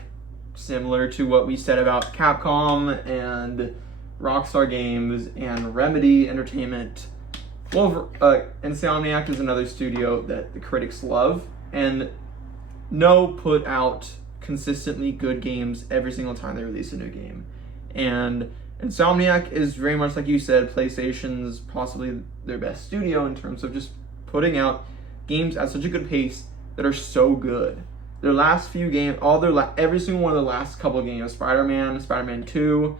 Similar to what we said about Capcom and Rockstar Games and Remedy Entertainment. Insomniac is another studio that the critics love and put out consistently good games every single time they release a new game. And Insomniac is very much like you said, PlayStation's possibly their best studio in terms of just putting out games at such a good pace that are so good. Their last few games, every single one of the last couple of games, Spider-Man 2,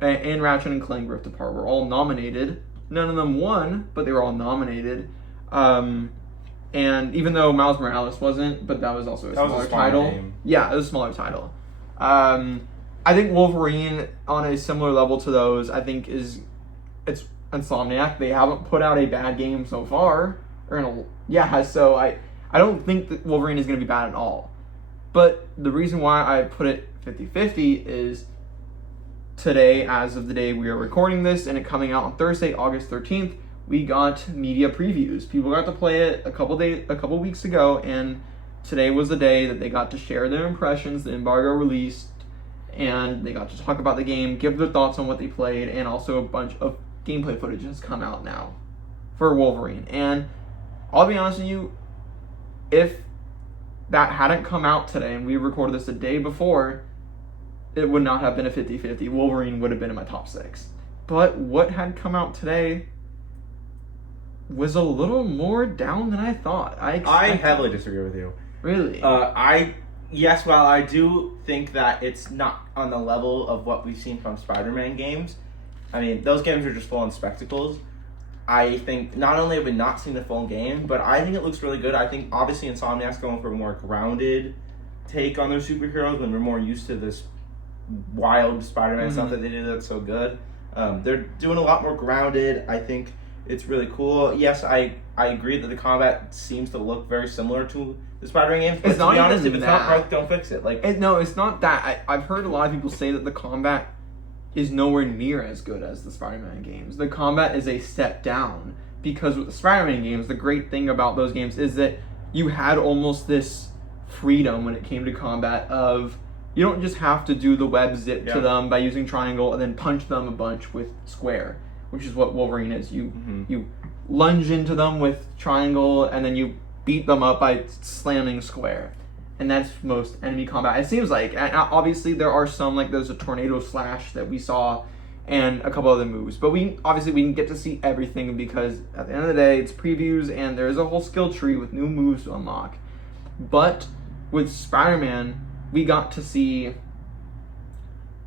and Ratchet and Clank Rift Apart were all nominated. None of them won, but they were all nominated. And even though Miles Morales wasn't, but that was also a smaller title. Game. Yeah, it was a smaller title. I think Wolverine, on a similar level to those, I think it's Insomniac. They haven't put out a bad game so far. So I don't think that Wolverine is going to be bad at all. But the reason why I put it 50-50 is today, as of the day we are recording this, and it coming out on Thursday, August 13th, we got media previews. People got to play it a couple weeks ago, and today was the day that they got to share their impressions. The embargo released, and they got to talk about the game, give their thoughts on what they played, and also a bunch of gameplay footage has come out now for Wolverine. And I'll be honest with you, if that hadn't come out today and we recorded this a day before, it would not have been a 50-50. Wolverine would have been in my top 6. But what had come out today was a little more down than I thought. I heavily disagree with you. Really? Yes, while I do think that it's not on the level of what we've seen from Spider-Man games, I mean, those games are just full-on spectacles. I think not only have we not seen the full game, but I think it looks really good. I think obviously Insomniac's going for a more grounded take on their superheroes when we're more used to this wild Spider-Man stuff that they do that's so good. They're doing a lot more grounded. I think it's really cool. Yes, I agree that the combat seems to look very similar to the Spider-Man games. But to be honest, if it's not broke, don't fix it. No, it's not that. I've heard a lot of people say that the combat is nowhere near as good as the Spider-Man games. The combat is a step down because with the Spider-Man games, the great thing about those games is that you had almost this freedom when it came to combat of you don't just have to do the web zip to them by using triangle and then punch them a bunch with square, which is what Wolverine is. You lunge into them with triangle and then you beat them up by slamming square. And that's most enemy combat. It seems like, and obviously there are some, like there's a tornado slash that we saw and a couple other moves. But we didn't get to see everything because at the end of the day, it's previews and there's a whole skill tree with new moves to unlock. But with Spider-Man, we got to see,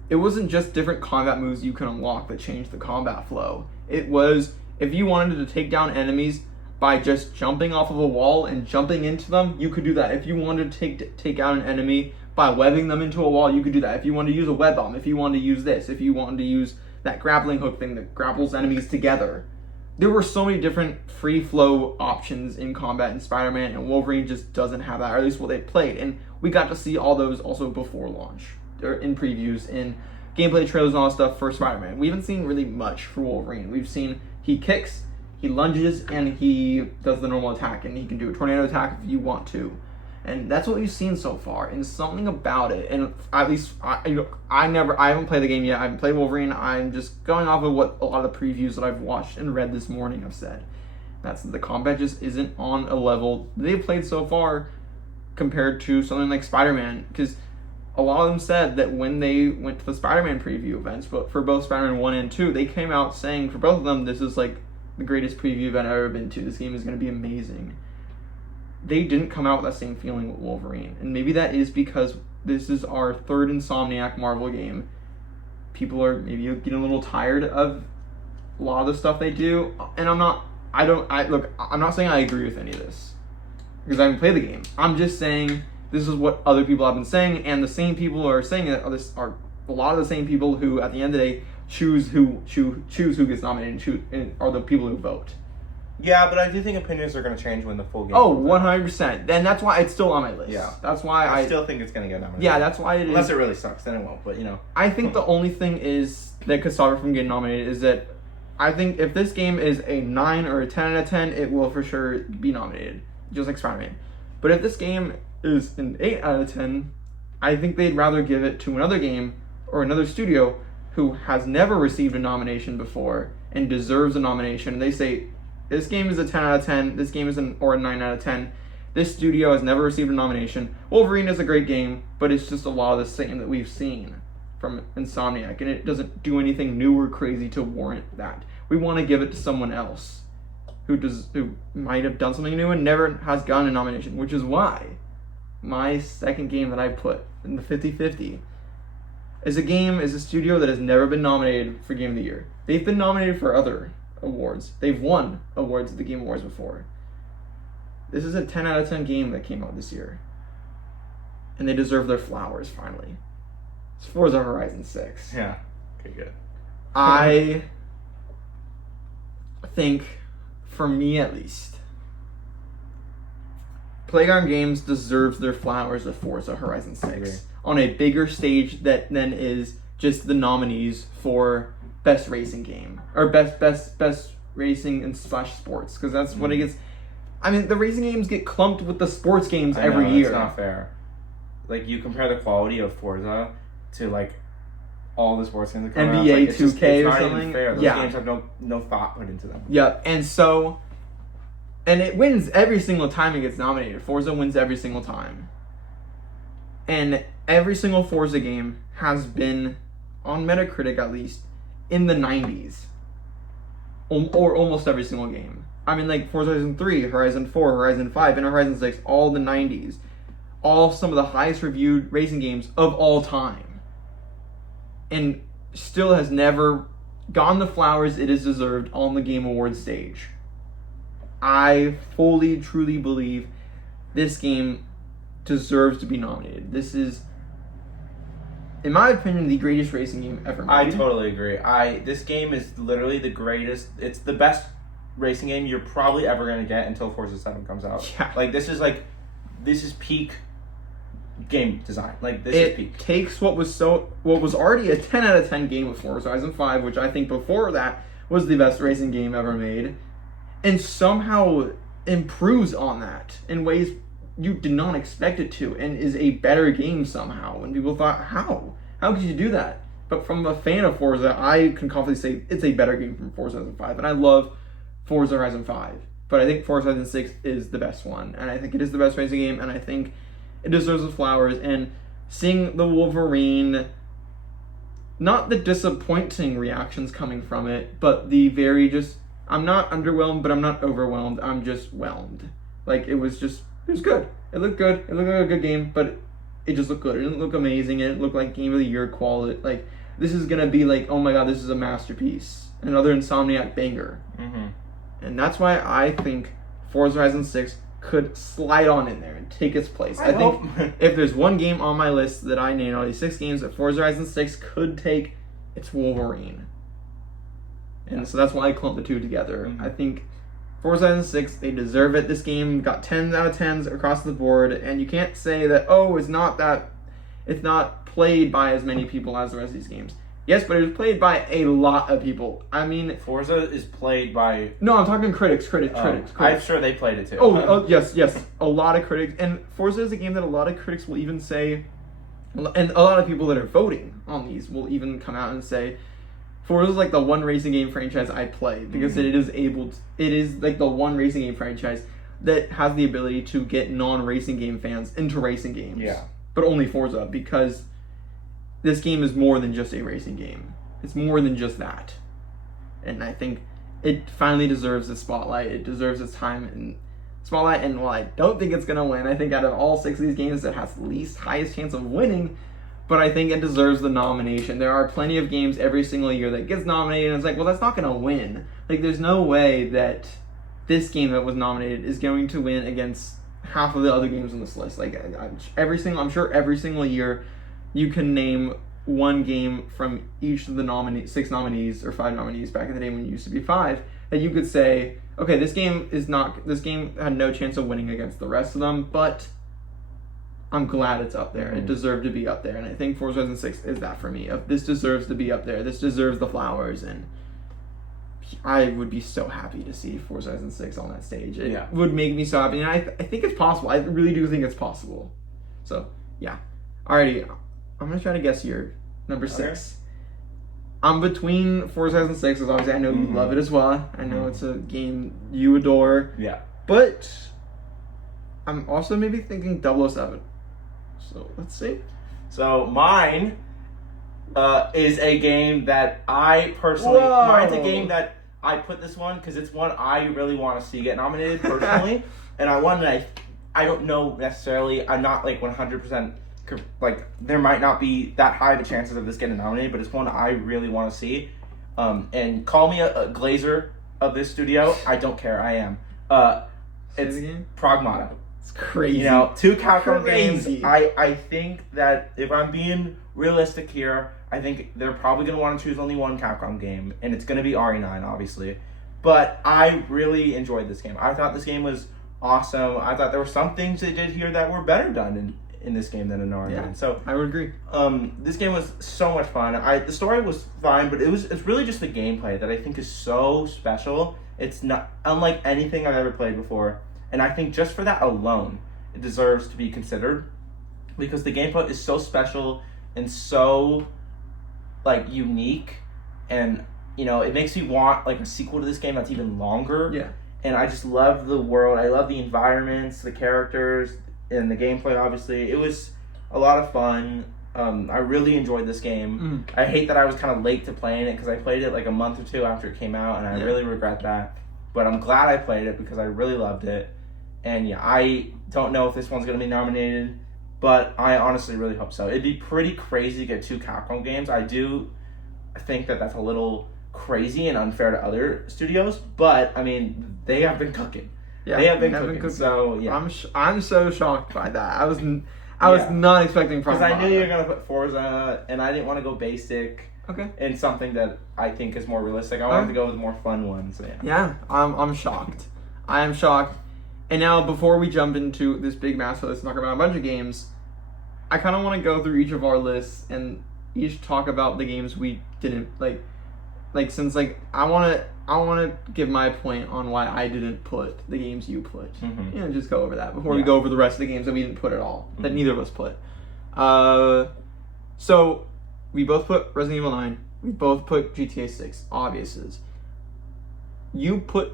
it wasn't just different combat moves you can unlock that changed the combat flow. It was, if you wanted to take down enemies by just jumping off of a wall and jumping into them, you could do that. If you wanted to take out an enemy by webbing them into a wall, you could do that. If you wanted to use a web bomb, if you wanted to use this, if you wanted to use that grappling hook thing that grapples enemies together. There were so many different free flow options in combat in Spider-Man, and Wolverine just doesn't have that, or at least what they played. And we got to see all those also before launch, or in previews, in gameplay trailers and all that stuff for Spider-Man. We haven't seen really much for Wolverine. We've seen he kicks, he lunges, and he does the normal attack, and he can do a tornado attack if you want to. And that's what we've seen so far, and something about it, and at least, I haven't played the game yet, I haven't played Wolverine, I'm just going off of what a lot of the previews that I've watched and read this morning have said. That's the combat just isn't on a level they've played so far compared to something like Spider-Man, because a lot of them said that when they went to the Spider-Man preview events, but for both Spider-Man 1 and 2, they came out saying, for both of them, this is like the greatest preview event I've ever been to. This game is going to be amazing. They didn't come out with that same feeling with Wolverine. And maybe that is because this is our third Insomniac Marvel game. People are maybe getting a little tired of a lot of the stuff they do. And I'm not saying I agree with any of this, because I haven't played the game. I'm just saying this is what other people have been saying, and the same people who are saying it are a lot of the same people who, at the end of the day, choose who gets nominated and are the people who vote. Yeah, but I do think opinions are going to change when the full game. Oh, 100%. And that's why it's still on my list. Yeah. That's why I still think it's going to get nominated. Yeah, that's why it is. Unless it really sucks, then it won't. But, I think the only thing that could stop it from getting nominated is that I think if this game is a 9 or a 10 out of 10, it will for sure be nominated, just like Spider-Man. But if this game is an 8 out of 10, I think they'd rather give it to another game or another studio who has never received a nomination before and deserves a nomination. And they say, this game is a 10 out of 10, this game is a 9 out of 10. This studio has never received a nomination. Wolverine is a great game, but it's just a lot of the same that we've seen from Insomniac, and it doesn't do anything new or crazy to warrant that. We want to give it to someone else who might have done something new and never has gotten a nomination, which is why my second game that I put in the 50-50 is a studio that has never been nominated for Game of the Year. They've been nominated for other awards. They've won awards at the Game Awards before. This is a 10 out of 10 game that came out this year. And they deserve their flowers, finally. It's Forza Horizon 6. Yeah. Okay, good. I think, for me at least, Playground Games deserves their flowers of Forza Horizon 6 on a bigger stage than is just the nominees for best racing game or best racing and slash sports, because that's what it gets. I mean, the racing games get clumped with the sports games every year. It's not fair. Like, you compare the quality of Forza to like all the sports games that come out. NBA Like, 2K or it's something. not even fair. Those games have no thought put into them. Yeah, and so And it wins every single time it gets nominated. Forza wins every single time. And every single Forza game has been, on Metacritic at least, in the 90s. Or almost every single game. I mean, like Forza Horizon 3, Horizon 4, Horizon 5, and Horizon 6, all the 90s. All some of the highest reviewed racing games of all time. And still has never gotten the flowers it is deserved on the Game Awards stage. I fully, truly believe this game deserves to be nominated. This is, in my opinion, the greatest racing game ever made. I totally agree. This game is literally the greatest. It's the best racing game you're probably ever going to get until Forza 7 comes out. Yeah. Like, this is peak game design. Like, this is peak. It takes what was already a 10 out of 10 game with Forza Horizon 5, which I think before that was the best racing game ever made, and somehow improves on that in ways you did not expect it to, and is a better game somehow. And people thought, how could you do that? But from a fan of Forza, I can confidently say it's a better game from Forza Horizon 5, and I love Forza Horizon 5. But I think Forza Horizon 6 is the best one, and I think it is the best racing game, and I think it deserves the flowers. And seeing the Wolverine, not the disappointing reactions coming from it, but the very just, I'm not underwhelmed, but I'm not overwhelmed. I'm just whelmed. Like, it was good. It looked good. It looked like a good game, but it just looked good. It didn't look amazing. It didn't look like Game of the Year quality. Like, this is going to be like, oh my god, this is a masterpiece. Another Insomniac banger. Mm-hmm. And that's why I think Forza Horizon 6 could slide on in there and take its place. I think if there's one game on my list that I named, all these 6 games that Forza Horizon 6 could take, it's Wolverine. And so that's why I clumped the two together. Mm-hmm. I think Forza Horizon 6, they deserve it. This game got 10 out of 10s across the board, and you can't say that, oh, it's not played by as many people as the rest of these games. Yes, but it was played by a lot of people. I mean, Forza is played by... No, I'm talking critics. I'm sure they played it too. Yes. A lot of critics. And Forza is a game that a lot of critics will even say, and a lot of people that are voting on these will even come out and say, Forza is like the one racing game franchise I play, because it is like the one racing game franchise that has the ability to get non-racing game fans into racing games. Yeah. But only Forza, because this game is more than just a racing game. It's more than just that. And I think it finally deserves the spotlight. It deserves its time in spotlight. And while I don't think it's going to win, I think out of all 6 of these games, it has the least highest chance of winning. But I think it deserves the nomination. There are plenty of games every single year that gets nominated, and it's like, well, that's not going to win. Like, there's no way that this game that was nominated is going to win against half of the other games on this list. Like, I'm sure every single year you can name one game from each of the 6 nominees or 5 nominees back in the day when it used to be 5, that you could say, okay, this game had no chance of winning against the rest of them, but I'm glad it's up there. It deserved to be up there, and I think Forza Horizon 6 is that for me. This deserves to be up there. This deserves the flowers, and I would be so happy to see Forza Horizon 6 on that stage. It would make me so happy, and I think it's possible. I really do think it's possible. So, yeah. Alrighty, I'm going to try to guess your number 6. Okay. I'm between Forza Horizon 6, because obviously I know you love it as well. I know it's a game you adore. Yeah. But I'm also maybe thinking 007. So, let's see. So, mine is a game that I personally... Whoa. Mine's a game that I put this one because it's one I really want to see get nominated personally. And I don't know necessarily. I'm not like 100%... Like, there might not be that high of a chances of this getting nominated, but it's one I really want to see. And call me a glazer of this studio. I don't care. I am. It's Pragmata. It's crazy. 2 Capcom games. I think that if I'm being realistic here, I think they're probably going to want to choose only one Capcom game, and it's going to be RE9, obviously. But I really enjoyed this game. I thought this game was awesome. I thought there were some things they did here that were better done in this game than in RE9. Yeah, so I would agree. This game was so much fun. The story was fine, but it's really just the gameplay that I think is so special. It's not unlike anything I've ever played before. And I think just for that alone, it deserves to be considered, because the gameplay is so special and so unique, and it makes me want a sequel to this game that's even longer. Yeah. and I just love the world. I love the environments, the characters, and the gameplay. Obviously, it was a lot of fun. I really enjoyed this game. I hate that I was kind of late to playing it because I played it like a month or two after it came out, and I really regret that. But I'm glad I played it because I really loved it. And yeah, I don't know if this one's going to be nominated, but I honestly really hope so. It'd be pretty crazy to get 2 Capcom games. I do think that that's a little crazy and unfair to other studios, but I mean, they have been cooking. Yeah, they have been cooking. So yeah, I'm so shocked by that. I was not expecting because I knew you were gonna put Forza, and I didn't want to go basic. Okay. And something that I think is more realistic. I wanted to go with more fun ones. So yeah, I'm shocked. I am shocked. And now, before we jump into this big massive list and talk about a bunch of games, I kind of want to go through each of our lists and each talk about the games we didn't like. Since I want to give my point on why I didn't put the games you put. Just go over that before we go over the rest of the games that we didn't put at all, that neither of us put. So we both put Resident Evil 9. We both put GTA 6. Obviously.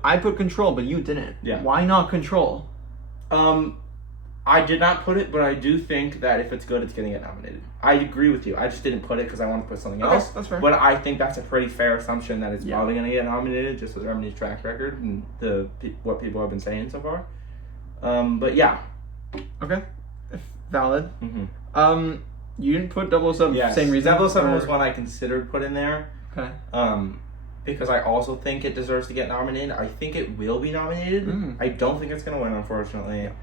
I put Control, but you didn't. Yeah. Why not Control? I did not put it, but I do think that if it's good, it's going to get nominated. I agree with you. I just didn't put it because I want to put something else. That's fair. But I think that's a pretty fair assumption that it's probably going to get nominated, just with Remedy's track record and what people have been saying so far. But yeah. Okay. Valid. You didn't put 007 for the same reason? 007 was one I considered putting there. Okay. Because I also think it deserves to get nominated. I think it will be nominated. I don't think it's going to win, unfortunately. Yeah.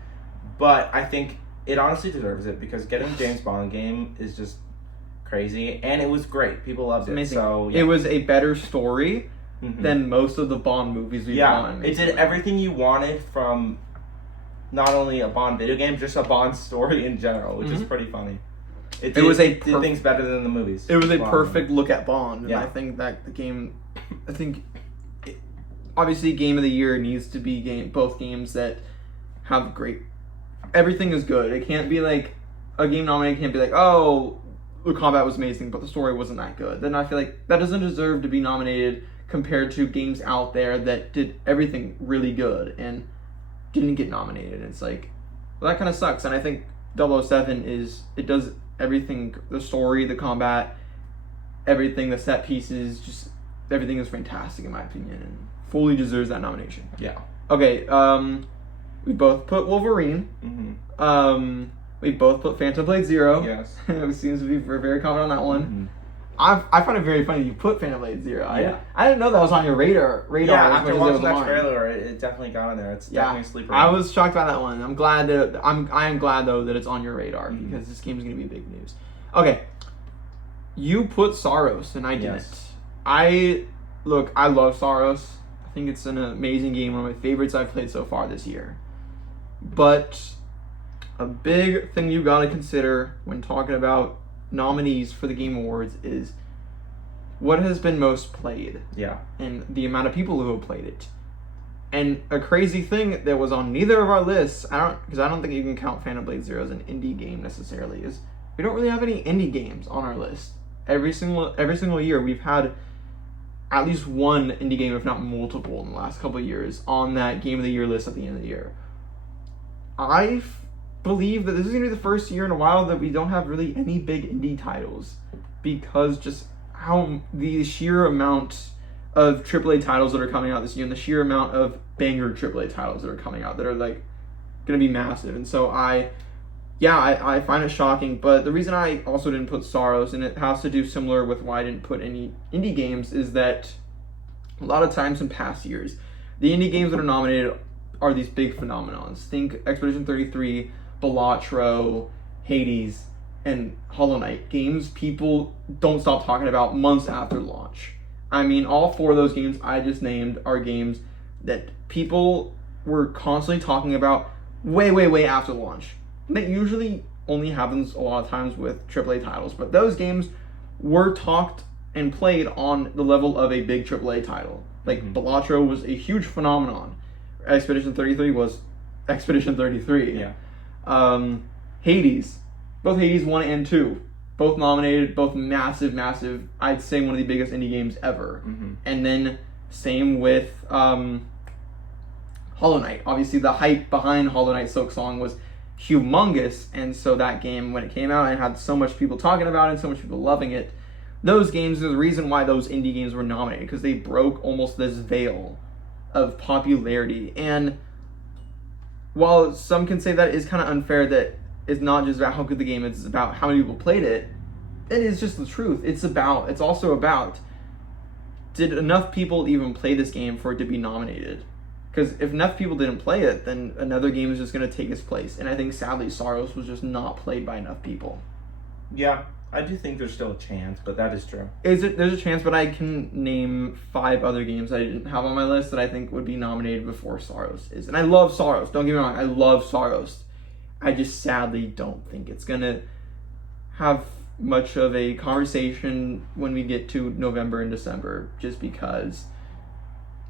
But I think it honestly deserves it because getting a James Bond game is just crazy. And it was great. People loved it. So, yeah. It was a better story than most of the Bond movies we've done. It did everything you wanted from not only a Bond video game, just a Bond story in general, which is pretty funny. It did things better than the movies. It was a perfect look at Bond. And I think that the game... obviously, Game of the Year needs to be both games that have great... Everything is good. It can't be like... A game nominated can't be like, oh, the combat was amazing, but the story wasn't that good. Then I feel like that doesn't deserve to be nominated compared to games out there that did everything really good and didn't get nominated. It's like... Well, that kind of sucks. And I think 007 is... It does everything. The story, the combat, everything, the set pieces, just... Everything is fantastic in my opinion and fully deserves that nomination. Yeah. Okay, we both put Wolverine. We both put Phantom Blade Zero. Yes. It seems to be very confident on that one. I find it very funny that you put Phantom Blade Zero. I didn't know that was on your radar. Yeah, after watching that trailer, it definitely got on there. It's definitely a sleeper. I was shocked by that one. I am glad though that it's on your radar because this game is going to be big news. Okay, you put Saros and I didn't. Yes. I love Saros. I think it's an amazing game, one of my favorites I've played so far this year. But a big thing you gotta consider when talking about nominees for the Game Awards is what has been most played. Yeah. And the amount of people who have played it. And a crazy thing that was on neither of our lists, because I don't think you can count Phantom Blade Zero as an indie game necessarily, is we don't really have any indie games on our list. Every single year we've had at least one indie game, if not multiple, in the last couple of years on that Game of the Year list at the end of the year. I believe that this is going to be the first year in a while that we don't have really any big indie titles because just how the sheer amount of AAA titles that are coming out this year and the sheer amount of banger AAA titles that are coming out that are like going to be massive. And so I find it shocking, but the reason I also didn't put Saros, and it has to do similar with why I didn't put any indie games, is that a lot of times in past years, the indie games that are nominated are these big phenomenons. Think Expedition 33, Balatro, Hades, and Hollow Knight. Games people don't stop talking about months after launch. I mean, all 4 of those games I just named are games that people were constantly talking about way after launch. That usually only happens a lot of times with AAA titles, but those games were talked and played on the level of a big AAA title. Like, Balatro was a huge phenomenon. Expedition 33 was Expedition 33. Yeah. Hades. Both Hades 1 and 2. Both nominated, both massive, I'd say one of the biggest indie games ever. And then same with Hollow Knight. Obviously, the hype behind Hollow Knight Silk Song was humongous, and so that game, when it came out and had so much people talking about it, so much people loving it, those games are the reason why those indie games were nominated, because they broke almost this veil of popularity. And while some can say that is kind of unfair, that it's not just about how good the game is, it's about how many people played it, it is just the truth. It's also about, did enough people even play this game for it to be nominated? Because if enough people didn't play it, then another game is just going to take its place. And I think, sadly, Sorrows was just not played by enough people. Yeah, I do think there's still a chance, but that is true. There's a chance, but I can name 5 other games I didn't have on my list that I think would be nominated before Sorrows is. And I love Sorrows. Don't get me wrong. I love Sorrows. I just sadly don't think it's going to have much of a conversation when we get to November and December, just because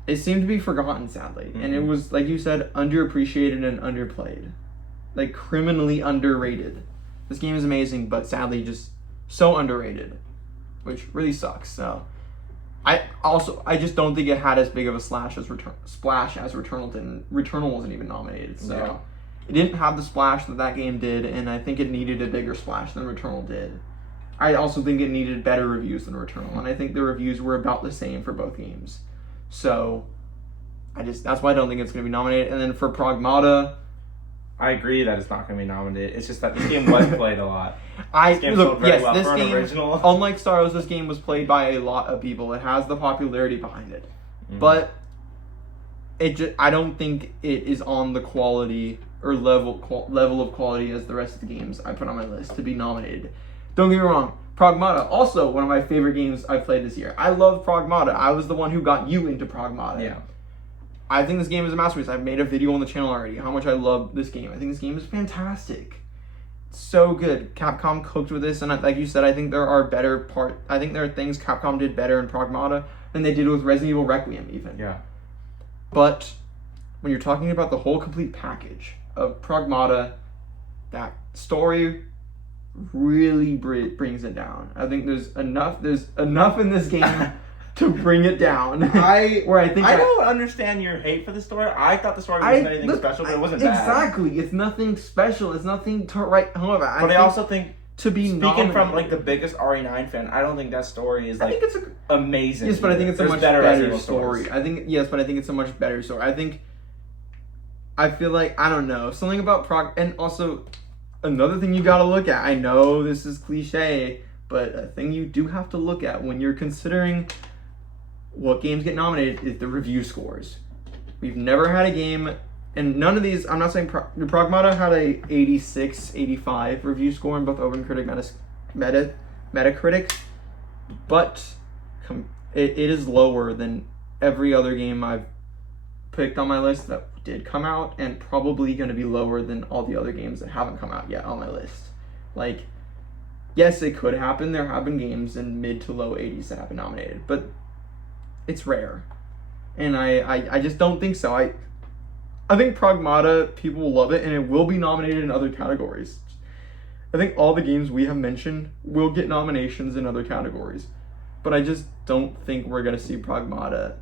it seemed to be forgotten, sadly. Mm-hmm. And it was, like you said, underappreciated and underplayed. Like, criminally underrated. This game is amazing, but sadly just so underrated, which really sucks. So I just don't think it had as big of a splash as Returnal did. Returnal wasn't even nominated, so yeah. It didn't have the splash that game did, and I think it needed a bigger splash than Returnal did. I also think it needed better reviews than Returnal, and I think the reviews were about the same for both games. So that's why I don't think it's going to be nominated. And then for Pragmata, I agree that it's not going to be nominated. It's just that this game was played a lot. This game, original. Unlike Star Wars, this game was played by a lot of people. It has the popularity behind it, but I don't think it is on the quality or level of quality as the rest of the games I put on my list to be nominated. Don't get me wrong. Pragmata, also one of my favorite games I've played this year. I love Pragmata. I was the one who got you into Pragmata. Yeah. I think this game is a masterpiece. I've made a video on the channel already, how much I love this game. I think this game is fantastic. It's so good. Capcom cooked with this, and like you said, I think there are things Capcom did better in Pragmata than they did with Resident Evil Requiem, even. Yeah. But when you're talking about the whole complete package of Pragmata, that story really brings it down. I think there's enough in this game to bring it down. I don't understand your hate for the story. I thought the story wasn't anything special, but it wasn't bad. Exactly. It's nothing special. It's nothing to write home about. But I also think, to be speaking nominated, from like the biggest RE9 fan, I don't think that story is like amazing. Yes, but I think it's a much better story. I think it's a much better story. I feel like, I don't know, something about and also another thing you gotta look at. I know this is cliche, but a thing you do have to look at when you're considering what games get nominated is the review scores. We've never had a game, and none of these, I'm not saying Pragmata had a 86, 85 review score in both OpenCritic and Metacritic, but it is lower than every other game I've picked on my list that did come out, and probably going to be lower than all the other games that haven't come out yet on my list. Like, yes, it could happen. There have been games in mid to low 80s that have been nominated, but it's rare. And I just don't think so. I think Pragmata, people will love it, and it will be nominated in other categories. I think all the games we have mentioned will get nominations in other categories, but I just don't think we're going to see Pragmata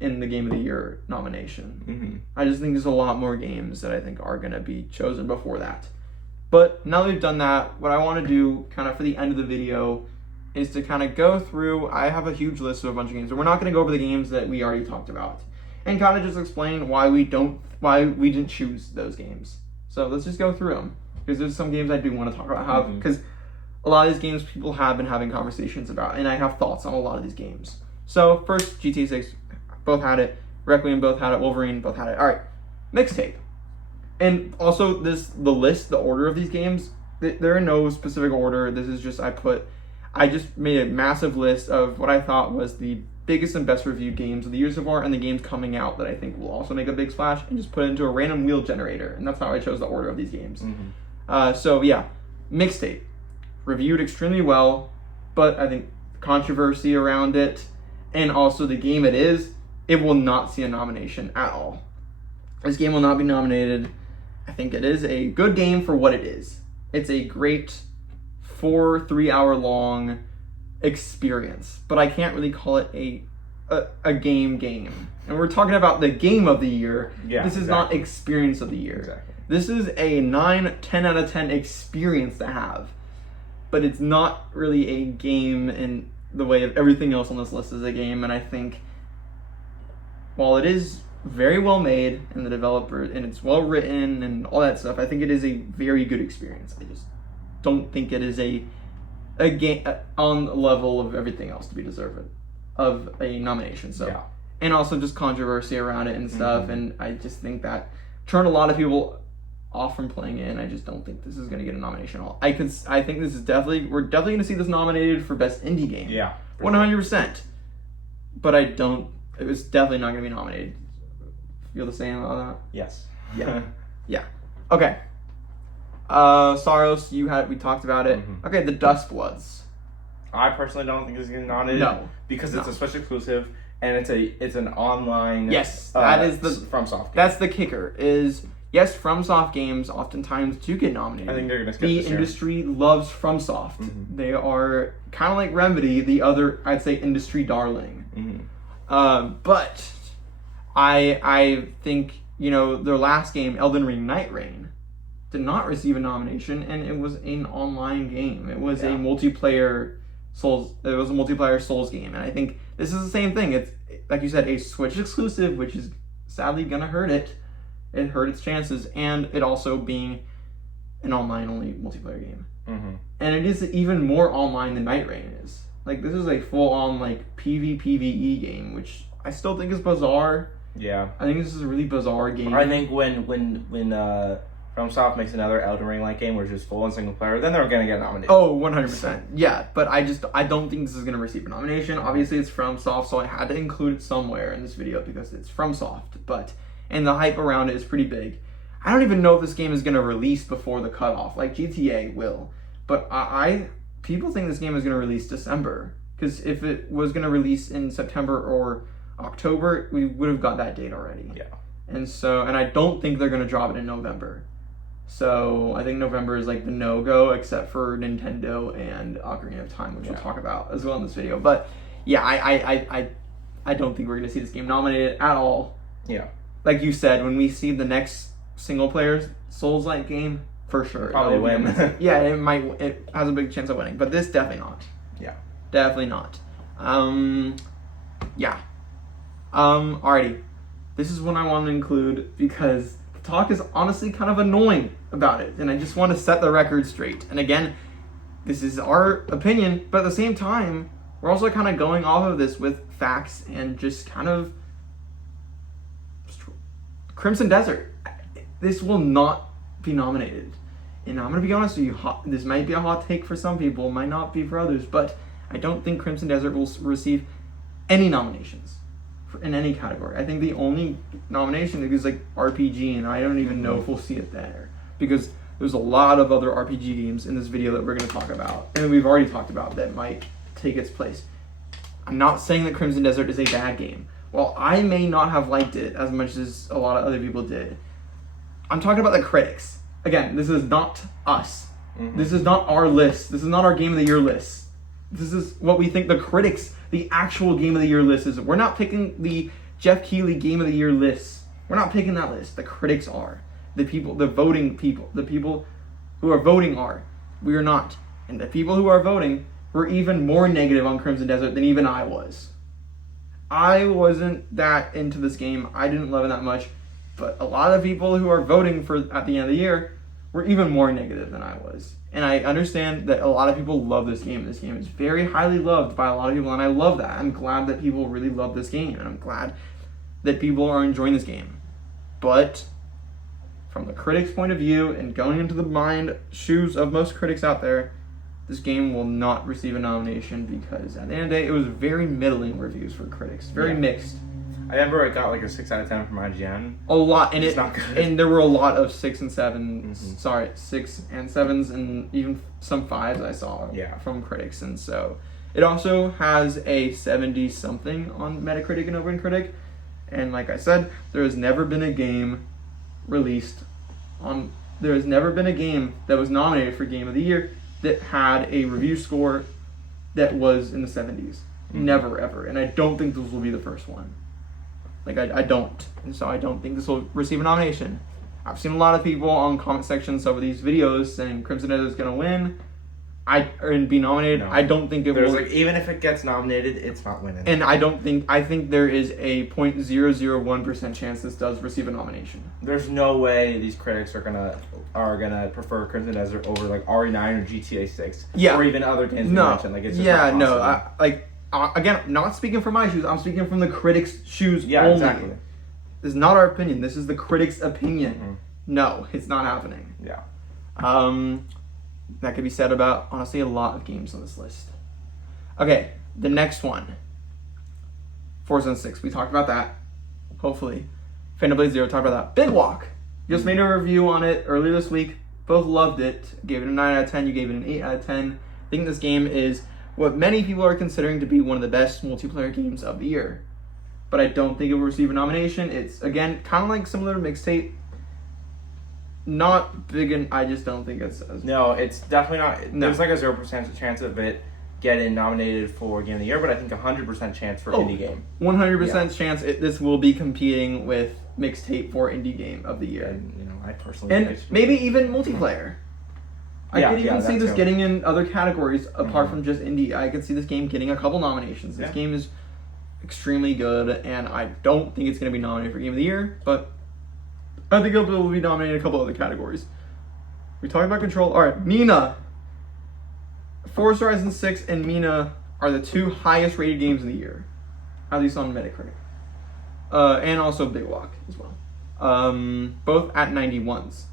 in the Game of the Year nomination. Mm-hmm. I just think there's a lot more games that I think are going to be chosen before that. But now that we've done that, what I want to do kind of for the end of the video is to kind of go through, I have a huge list of a bunch of games, and we're not going to go over the games that we already talked about, and kind of just explain why we didn't choose those games. So let's just go through them, because there's some games I do want to talk about, because a lot of these games people have been having conversations about, and I have thoughts on a lot of these games. So first, GTA 6, both had it. Requiem, both had it. Wolverine, both had it. All right, mixtape. And also the order of these games, they're in no specific order. This is just, I just made a massive list of what I thought was the biggest and best reviewed games of the year so far, and the games coming out that I think will also make a big splash, and just put it into a random wheel generator. And that's how I chose the order of these games. So yeah, mixtape. Reviewed extremely well, but I think controversy around it, and also the game it will not see a nomination at all. This game will not be nominated. I think it is a good game for what it is. It's a great 3-hour long experience, but I can't really call it a a game, and we're talking about the game of the year. Yeah, this is not experience of the year. Exactly. This is a 9, 10 out of 10 experience to have, but it's not really a game in the way of everything else on this list is a game. And I think while it is very well made and the developer and it's well written and all that stuff, I think it is a very good experience. I just don't think it is a game on the level of everything else to be deserving of a nomination. So yeah. And also just controversy around it and stuff. And I just think that turned a lot of people off from playing it, and I just don't think this is going to get a nomination at all. I think this is we're definitely going to see this nominated for best indie game. Yeah. 100%. But it was definitely not going to be nominated. Feel the same about that? Yes. Yeah. Yeah. Okay. Saros, we talked about it. Okay, the Dust Bloods. I personally don't think it's getting nominated. No. Because it's a Switch exclusive, and it's an online. Yes, that is the FromSoft game. That's the kicker. Yes, FromSoft games oftentimes do get nominated. I think they're going to skip the this year. industry loves FromSoft. They are kind of like Remedy, the other, I'd say, industry darling. But I think, their last game, Elden Ring Night Reign, did not receive a nomination, and it was an online game. It was a multiplayer Souls game, and I think this is the same thing. It's, like you said, a Switch exclusive, which is sadly gonna hurt it. It hurt its chances, and it also being an online-only multiplayer game. And it is even more online than Night Reign is. Like, this is a full-on, PvPvE game, which I still think is bizarre. Yeah. I think this is a really bizarre game. I think when FromSoft makes another Elden Ring-like game, which is full on single-player, then they're going to get nominated. Oh, 100%. Yeah, but I don't think this is going to receive a nomination. Obviously, it's FromSoft, so I had to include it somewhere in this video because it's FromSoft, and the hype around it is pretty big. I don't even know if this game is going to release before the cutoff. Like, GTA will. But people think this game is going to release December. Because if it was going to release in September or October, we would have got that date already. Yeah. And I don't think they're going to drop it in November. So I think November is the no-go, except for Nintendo and Ocarina of Time, which we'll talk about as well in this video. But yeah, I don't think we're going to see this game nominated at all. Yeah. Like you said, when we see the next single-player Souls-like game, for sure. Probably win. Yeah, it has a big chance of winning, but this definitely not. Yeah. Definitely not. Yeah. Alrighty. This is one I want to include because the talk is honestly kind of annoying about it, and I just want to set the record straight. And again, this is our opinion, but at the same time, we're also kind of going off of this with facts and just kind of Crimson Desert. This will not be nominated. And I'm going to be honest with you, this might be a hot take for some people, might not be for others, but I don't think Crimson Desert will receive any nominations in any category. I think the only nomination is RPG, and I don't even know if we'll see it there. Because there's a lot of other RPG games in this video that we're going to talk about, and we've already talked about, that might take its place. I'm not saying that Crimson Desert is a bad game. While I may not have liked it as much as a lot of other people did, I'm talking about the critics. Again, this is not us. This is not our list. This is not our Game of the Year list. This is what we think the critics, the actual Game of the Year list is. We're not picking the Jeff Keighley Game of the Year list. We're not picking that list. The critics are. The people, the voting people, the people who are voting are. We are not. And the people who are voting were even more negative on Crimson Desert than even I was. I wasn't that into this game. I didn't love it that much. But a lot of people who are voting for at the end of the year were even more negative than I was. And I understand that a lot of people love this game. This game is very highly loved by a lot of people, and I love that. I'm glad that people really love this game, and I'm glad that people are enjoying this game. But from the critics' point of view, and going into the shoes of most critics out there, this game will not receive a nomination because at the end of the day, it was very middling reviews for critics. Very mixed. I remember it got a 6 out of 10 from IGN. A lot, and it's not good. And there were a lot of 6 and 7s. Sorry, 6 and 7s, and even some 5s I saw from critics. And so it also has a 70 something on Metacritic and OpenCritic. And like I said, there has never been a game released on. There has never been a game that was nominated for Game of the Year that had a review score that was in the 70s. Never, ever. And I don't think this will be the first one. Like, I don't. And so I don't think this will receive a nomination. I've seen a lot of people on comment sections of these videos saying Crimson Desert is going to win and be nominated. No. I don't think it will. Like, even if it gets nominated, it's not winning. And I think there is a 0.001% chance this does receive a nomination. There's no way these critics are gonna prefer Crimson Desert over like RE9 or GTA 6. Yeah. Or even other games you mentioned. Like, it's just not possible. Again, not speaking from my shoes, I'm speaking from the critics' shoes only. Exactly. This is not our opinion. This is the critics' opinion. Mm-hmm. No, it's not happening. Yeah. That could be said about, honestly, a lot of games on this list. Okay, the next one. Forza 6. We talked about that. Hopefully. Phantom Blade Zero, talked about that. Big Walk. Just made a review on it earlier this week. Both loved it. Gave it a 9 out of 10. You gave it an 8 out of 10. I think this game is what many people are considering to be one of the best multiplayer games of the year. But I don't think it will receive a nomination. It's, again, kind of like similar to Mixtape. Not big, and I just don't think it's... No, it's definitely not... No. There's like a 0% chance of it getting nominated for Game of the Year, but I think 100% chance for Indie Game. 100% chance this will be competing with Mixtape for Indie Game of the Year. And, I personally... And maybe even multiplayer. I could even see this getting in other categories apart from just Indie. I could see this game getting a couple nominations. This game is extremely good, and I don't think it's going to be nominated for Game of the Year, but... I think it will be nominated in a couple other categories. We talked about Control. Alright, Mina. Forza Horizon 6 and Mina are the two highest rated games in the year. At least on Metacritic. And also Big Walk as well. Both at 91s.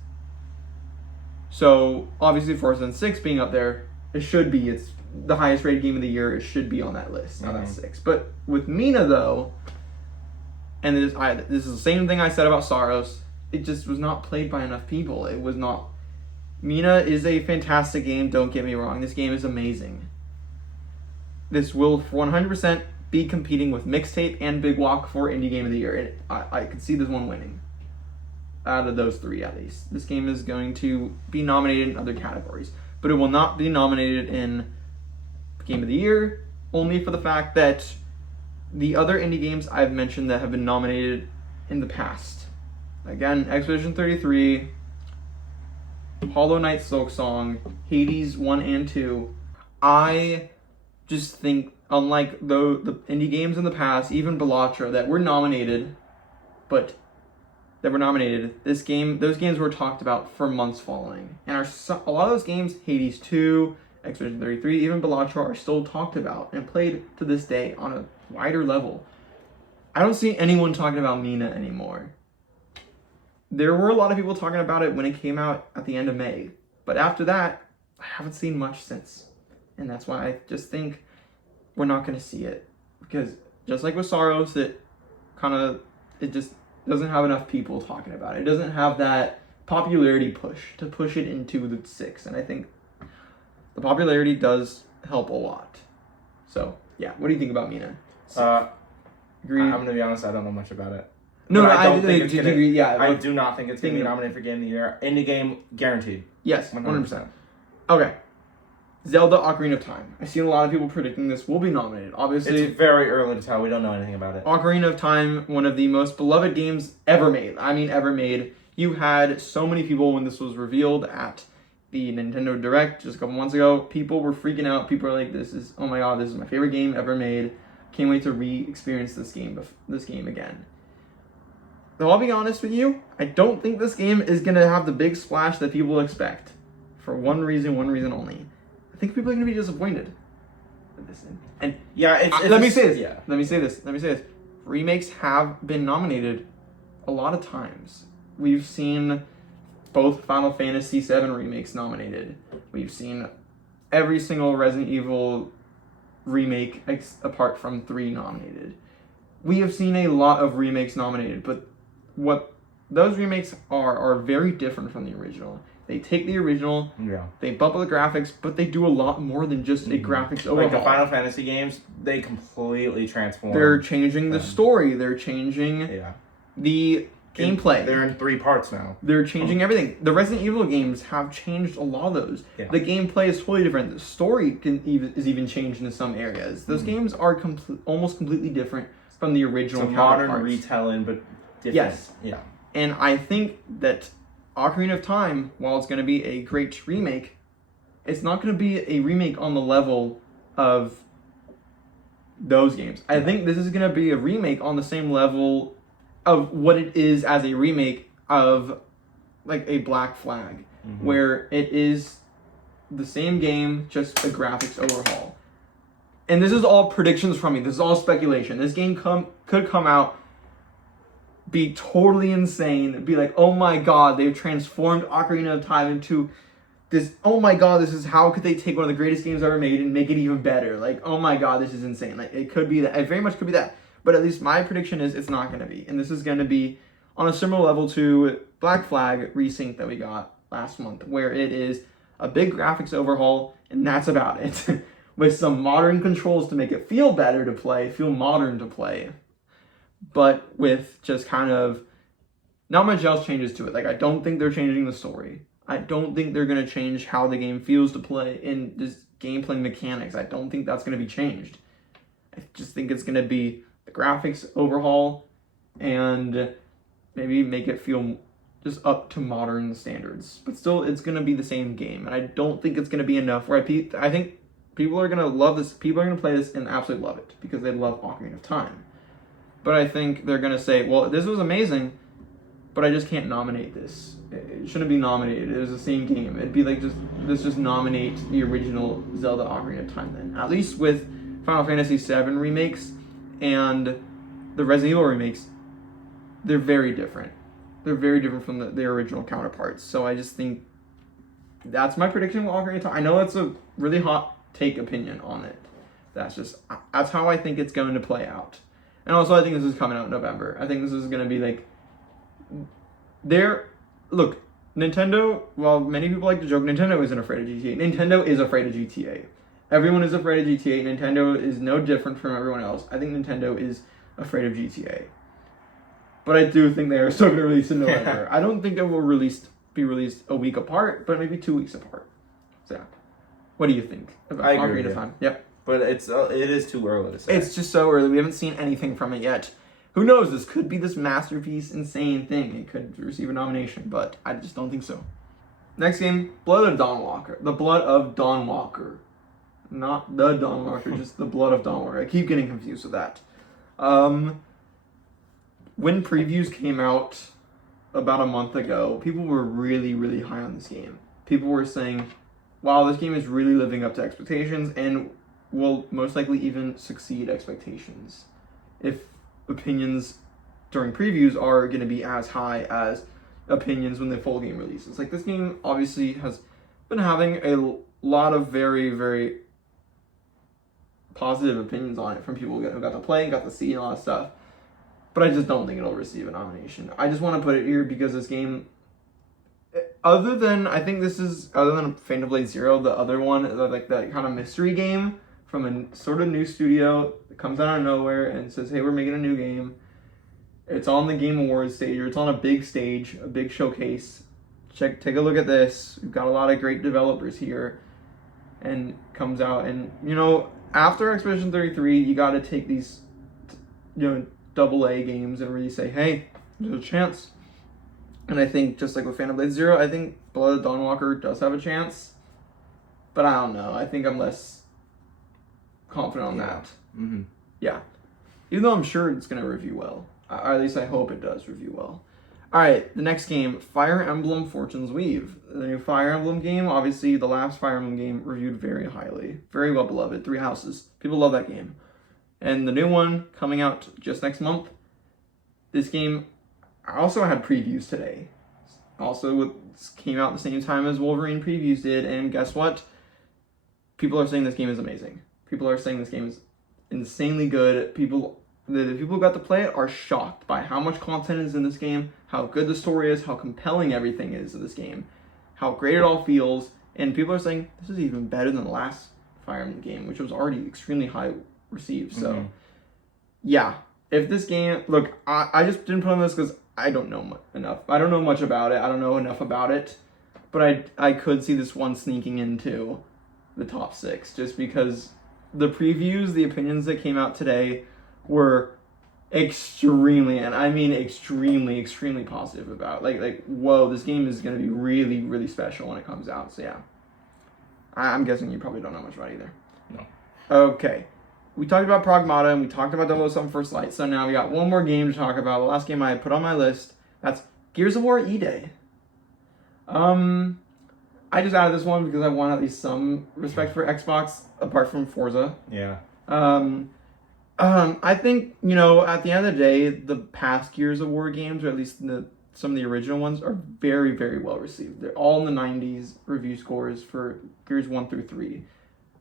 So, obviously Forza 6 being up there, it should be. It's the highest rated game of the year. It should be on that list. Not at 6. But with Mina, though, and this is the same thing I said about Saros, it just was not played by enough people. It was not. Mina is a fantastic game, don't get me wrong. This game is amazing. This will 100% be competing with Mixtape and Big Walk for Indie Game of the Year. I could see this one winning. Out of those three, at least. This game is going to be nominated in other categories. But it will not be nominated in Game of the Year, only for the fact that the other indie games I've mentioned that have been nominated in the past. Again, Expedition 33, Hollow Knight Silksong, Hades 1 and 2. I just think, unlike the indie games in the past, even Balatro, that were nominated, those games were talked about for months following. And a lot of those games, Hades 2, Expedition 33, even Balatro, are still talked about and played to this day on a wider level. I don't see anyone talking about Mina anymore. There were a lot of people talking about it when it came out at the end of May. But after that, I haven't seen much since. And that's why I just think we're not going to see it. Because just like with Saros, it just doesn't have enough people talking about it. It doesn't have that popularity push to push it into the 6. And I think the popularity does help a lot. So, yeah. What do you think about Mina? Agree. I'm going to be honest, I don't know much about it. No, I don't think it's I do not think it's going to be nominated for Game of the Year. Indie Game, guaranteed. Yes, 100%. Okay. Zelda Ocarina of Time. I've seen a lot of people predicting this will be nominated. Obviously, it's very early to tell. We don't know anything about it. Ocarina of Time, one of the most beloved games ever made. I mean, ever made. You had so many people when this was revealed at the Nintendo Direct just a couple months ago. People were freaking out. People are like, oh my god, this is my favorite game ever made. Can't wait to re-experience this game again. Though I'll be honest with you, I don't think this game is going to have the big splash that people expect. For one reason only. I think people are going to be disappointed. And yeah, let me say this. Remakes have been nominated a lot of times. We've seen both Final Fantasy VII remakes nominated. We've seen every single Resident Evil remake apart from 3 nominated. We have seen a lot of remakes nominated, but what those remakes are very different from the original. They take the original, they bump up the graphics, but they do a lot more than just a graphics overhaul. Like the Final Fantasy games, they completely transform. They're changing the story. They're changing the gameplay. They're in 3 parts now. They're changing everything. The Resident Evil games have changed a lot of those. Yeah. The gameplay is totally different. The story is even changed in some areas. Those games are almost completely different from the original It's a modern counterparts. retelling, but different. Yes. Yeah. And I think that Ocarina of Time, while it's going to be a great remake, it's not going to be a remake on the level of those games. I think this is going to be a remake on the same level of what it is as a remake of like a Black Flag, where it is the same game, just a graphics overhaul. And this is all predictions from me. This is all speculation. This game could come out, be totally insane, be like, oh my god, they've transformed Ocarina of Time into this, oh my god, this is, how could they take one of the greatest games ever made and make it even better? Like, oh my god, this is insane. Like, it could be that. It very much could be that. But at least my prediction is it's not going to be. And this is going to be on a similar level to Black Flag Resync that we got last month, where it is a big graphics overhaul, and that's about it. With some modern controls to make it feel better to play, feel modern to play. But with just kind of not much else changes to it. Like, I don't think they're changing the story. I don't think they're going to change how the game feels to play in just gameplay mechanics. I don't think that's going to be changed. I just think it's going to be the graphics overhaul and maybe make it feel just up to modern standards. But still, it's going to be the same game. And I don't think it's going to be enough where I think people are going to love this. People are going to play this and absolutely love it because they love Ocarina of Time. But I think they're going to say, well, this was amazing, but I just can't nominate this. It shouldn't be nominated. It was the same game. It'd be like, let's just nominate the original Zelda Ocarina of Time then. At least with Final Fantasy VII remakes and the Resident Evil remakes, they're very different. They're very different from their original counterparts. So I just think that's my prediction with Ocarina of Time. I know it's a really hot take opinion on it. That's how I think it's going to play out. And also, I think this is coming out in November. I think this is going to be like... Look, Nintendo, while many people like to joke, Nintendo isn't afraid of GTA. Nintendo is afraid of GTA. Everyone is afraid of GTA. Nintendo is no different from everyone else. I think Nintendo is afraid of GTA. But I do think they are still going to release in November. I don't think it will be released a week apart, but maybe 2 weeks apart. So, what do you think about Ocarina of Time? Yep. But it is too early to say. It's just so early. We haven't seen anything from it yet. Who knows? This could be this masterpiece, insane thing. It could receive a nomination, but I just don't think so. Next game, Blood of Dawn Walker. The Blood of Dawn Walker. Not the Dawn Walker, just the Blood of Dawn Walker. I keep getting confused with that. When previews came out about a month ago, people were really, really high on this game. People were saying, wow, this game is really living up to expectations and will most likely even succeed expectations. If opinions during previews are going to be as high as opinions when the full game releases. Like, this game obviously has been having a lot of very, very positive opinions on it from people who got to play and got to see and all that stuff. But I just don't think it'll receive a nomination. I just want to put it here because this game, other than Phantom Blade Zero, the other one, like that kind of mystery game from a sort of new studio that comes out of nowhere and says, hey, we're making a new game. It's on the Game Awards stage, or it's on a big stage, a big showcase. Take a look at this. We've got a lot of great developers here. And comes out, and, after Expedition 33, you got to take these, AA games and really say, hey, there's a chance. And I think, just like with Phantom Blade Zero, I think Blood of Dawn Walker does have a chance. But I don't know. I think I'm less confident on that. Mm-hmm. Yeah. Even though I'm sure it's going to review well. Or at least I hope it does review well. Alright, the next game, Fire Emblem Fortune's Weave. The new Fire Emblem game, obviously the last Fire Emblem game reviewed very highly. Very well beloved. 3 Houses. People love that game. And the new one coming out just next month. This game also had previews today. Also came out the same time as Wolverine previews did, and guess what? People are saying this game is amazing. People are saying this game is insanely good. The people who got to play it are shocked by how much content is in this game, how good the story is, how compelling everything is in this game, how great it all feels, and people are saying this is even better than the last Fire Emblem game, which was already extremely high received. So, yeah, if this game, look, I just didn't put on this because I don't know enough. I don't know much about it. I don't know enough about it. But I could see this one sneaking into the top 6 just because the previews, the opinions that came out today were extremely, and I mean extremely positive about. Like whoa, this game is going to be really, really special when it comes out. So yeah. I'm guessing you probably don't know much about it either. No. Okay. We talked about Pragmata and we talked about 007 First Light. So now we got one more game to talk about. The last game I put on my list. That's Gears of War E-Day. I just added this one because I want at least some respect for Xbox apart from Forza. Yeah. I think, you know, at the end of the day, the past Gears of War games, or at least some of the original ones, are very, very well received. They're all in the 90s review scores for Gears 1 through 3.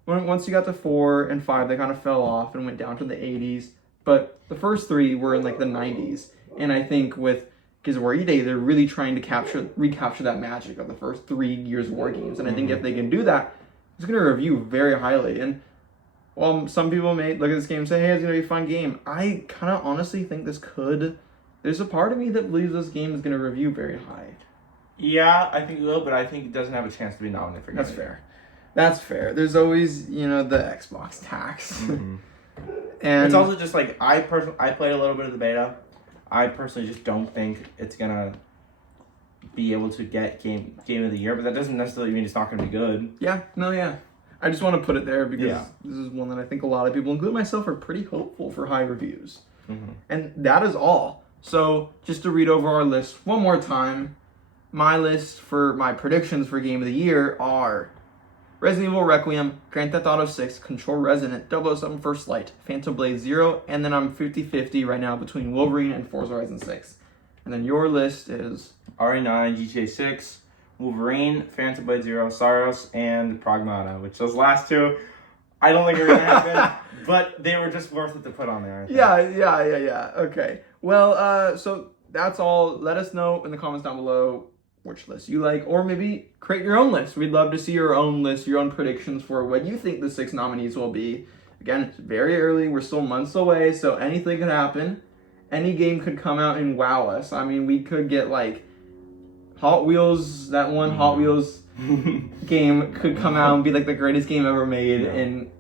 Once you got to 4 and 5, they kind of fell off and went down to the 80s. But the first 3 were in like the 90s. And I think with Gears of War E-Day, they're really trying to recapture that magic of the first 3 Gears of War games. And I think if they can do that, it's going to review very highly. And while some people may look at this game and say, hey, it's going to be a fun game, I kind of honestly think there's a part of me that believes this game is going to review very high. Yeah, I think it will, but I think it doesn't have a chance to be nominated for Game That's fair. That's fair. There's always, you know, the Xbox tax. Mm-hmm. And it's also just like, I played a little bit of the beta. I personally just don't think it's going to be able to get game of the year, but that doesn't necessarily mean it's not going to be good. Yeah, no, yeah. I just want to put it there because this is one that I think a lot of people, including myself, are pretty hopeful for high reviews. Mm-hmm. And that is all. So just to read over our list one more time, my list for my predictions for Game of the Year are Resident Evil Requiem, Grand Theft Auto 6, Control Resonant, 007 First Light, Phantom Blade 0, and then I'm 50-50 right now between Wolverine and Forza Horizon 6. And then your list is RE9, GTA 6, Wolverine, Phantom Blade 0, Saros, and Pragmata, which those last 2, I don't think are going to happen, but they were just worth it to put on there. I think. Yeah. Okay. Well, so that's all. Let us know in the comments down below which list you like, or maybe create your own list. We'd love to see your own list, your own predictions for what you think the 6 nominees will be. Again, it's very early. We're still months away, so anything could happen. Any game could come out and wow us. I mean, we could get like Hot Wheels, that one Hot Wheels game could come out and be like the greatest game ever made. And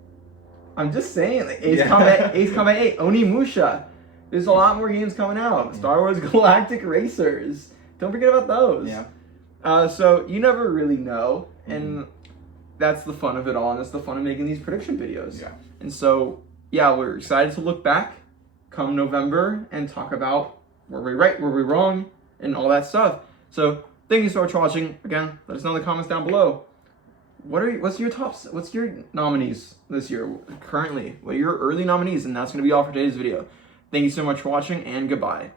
I'm just saying, like Ace Combat 8, Onimusha. There's a lot more games coming out. Star Wars Galactic Racers. Don't forget about those. Yeah. So you never really know, and that's the fun of it all, and that's the fun of making these prediction videos. Yeah. And so, yeah, we're excited to look back come November and talk about were we right, were we wrong, and all that stuff. So thank you so much for watching. Again, let us know in the comments down below. What's your nominees this year currently? What are your early nominees? And that's going to be all for today's video. Thank you so much for watching, and goodbye.